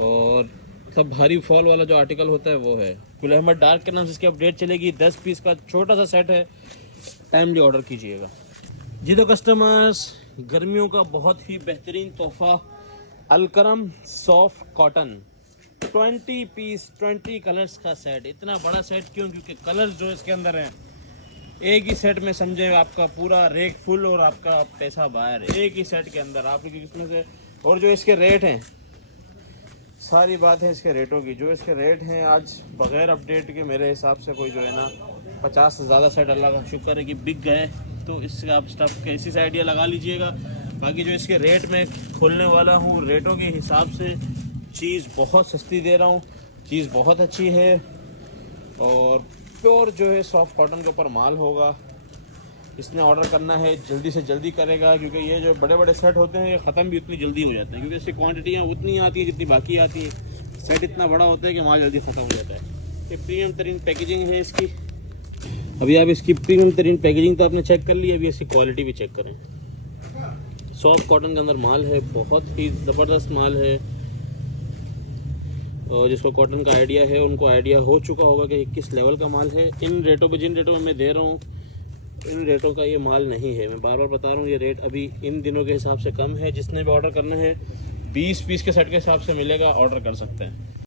और सब भारी फॉल वाला जो आर्टिकल होता है वो है। गुल अहमद डार्क के नाम से इसकी अपडेट चलेगी। 10 पीस का छोटा सा सेट है, टाइमली ऑर्डर कीजिएगा जी। तो कस्टमर्स, गर्मियों का बहुत ही बेहतरीन तोहफ़ा Alkaram soft cotton 20 piece 20 colours का सेट। इतना बड़ा सेट क्यों? क्योंकि कलर्स जो इसके अंदर हैं, एक ही सेट में समझे आपका पूरा रेक फुल और आपका पैसा बाहर है, एक ही सेट के अंदर आप इसमें से। और जो इसके रेट हैं, सारी बात है इसके रेटों की। जो इसके रेट हैं आज बग़ैर अपडेट के मेरे हिसाब से कोई जो है ना 50 से ज़्यादा सेट अल्लाह का शुक्र है कि बिक गए। तो इससे आप स्टफ़ के इसी से आइडिया लगा लीजिएगा। बाकी जो इसके रेट में खोलने वाला हूँ, रेटों के हिसाब से चीज़ बहुत सस्ती दे रहा हूँ, चीज़ बहुत अच्छी है। और प्योर जो है सॉफ्ट कॉटन के ऊपर माल होगा। इसने ऑर्डर करना है जल्दी से जल्दी करेगा, क्योंकि ये जो बड़े बड़े सेट होते हैं ये ख़त्म भी उतनी जल्दी हो जाते हैं, क्योंकि इसकी क्वांटिटियाँ उतनी आती है जितनी बाकी आती है। सेट इतना बड़ा होता है कि माल जल्दी ख़त्म हो जाता है। ये प्रीमियम तरीन पैकेजिंग है इसकी। अभी आप इसकी प्रीमियम तरीन पैकेजिंग तो आपने चेक कर ली, अभी इसकी क्वालिटी भी चेक करें। सॉफ्ट कॉटन के अंदर माल है, बहुत ही ज़बरदस्त माल है। और जिसको कॉटन का आइडिया है उनको आइडिया हो चुका होगा कि किस लेवल का माल है। इन रेटों पे, जिन रेटों में मैं दे रहा हूँ, इन रेटों का ये माल नहीं है। मैं बार बार बता रहा हूँ, ये रेट अभी इन दिनों के हिसाब से कम है। जिसने भी ऑर्डर करना है 20 पीस के सेट के हिसाब से मिलेगा, ऑर्डर कर सकते हैं।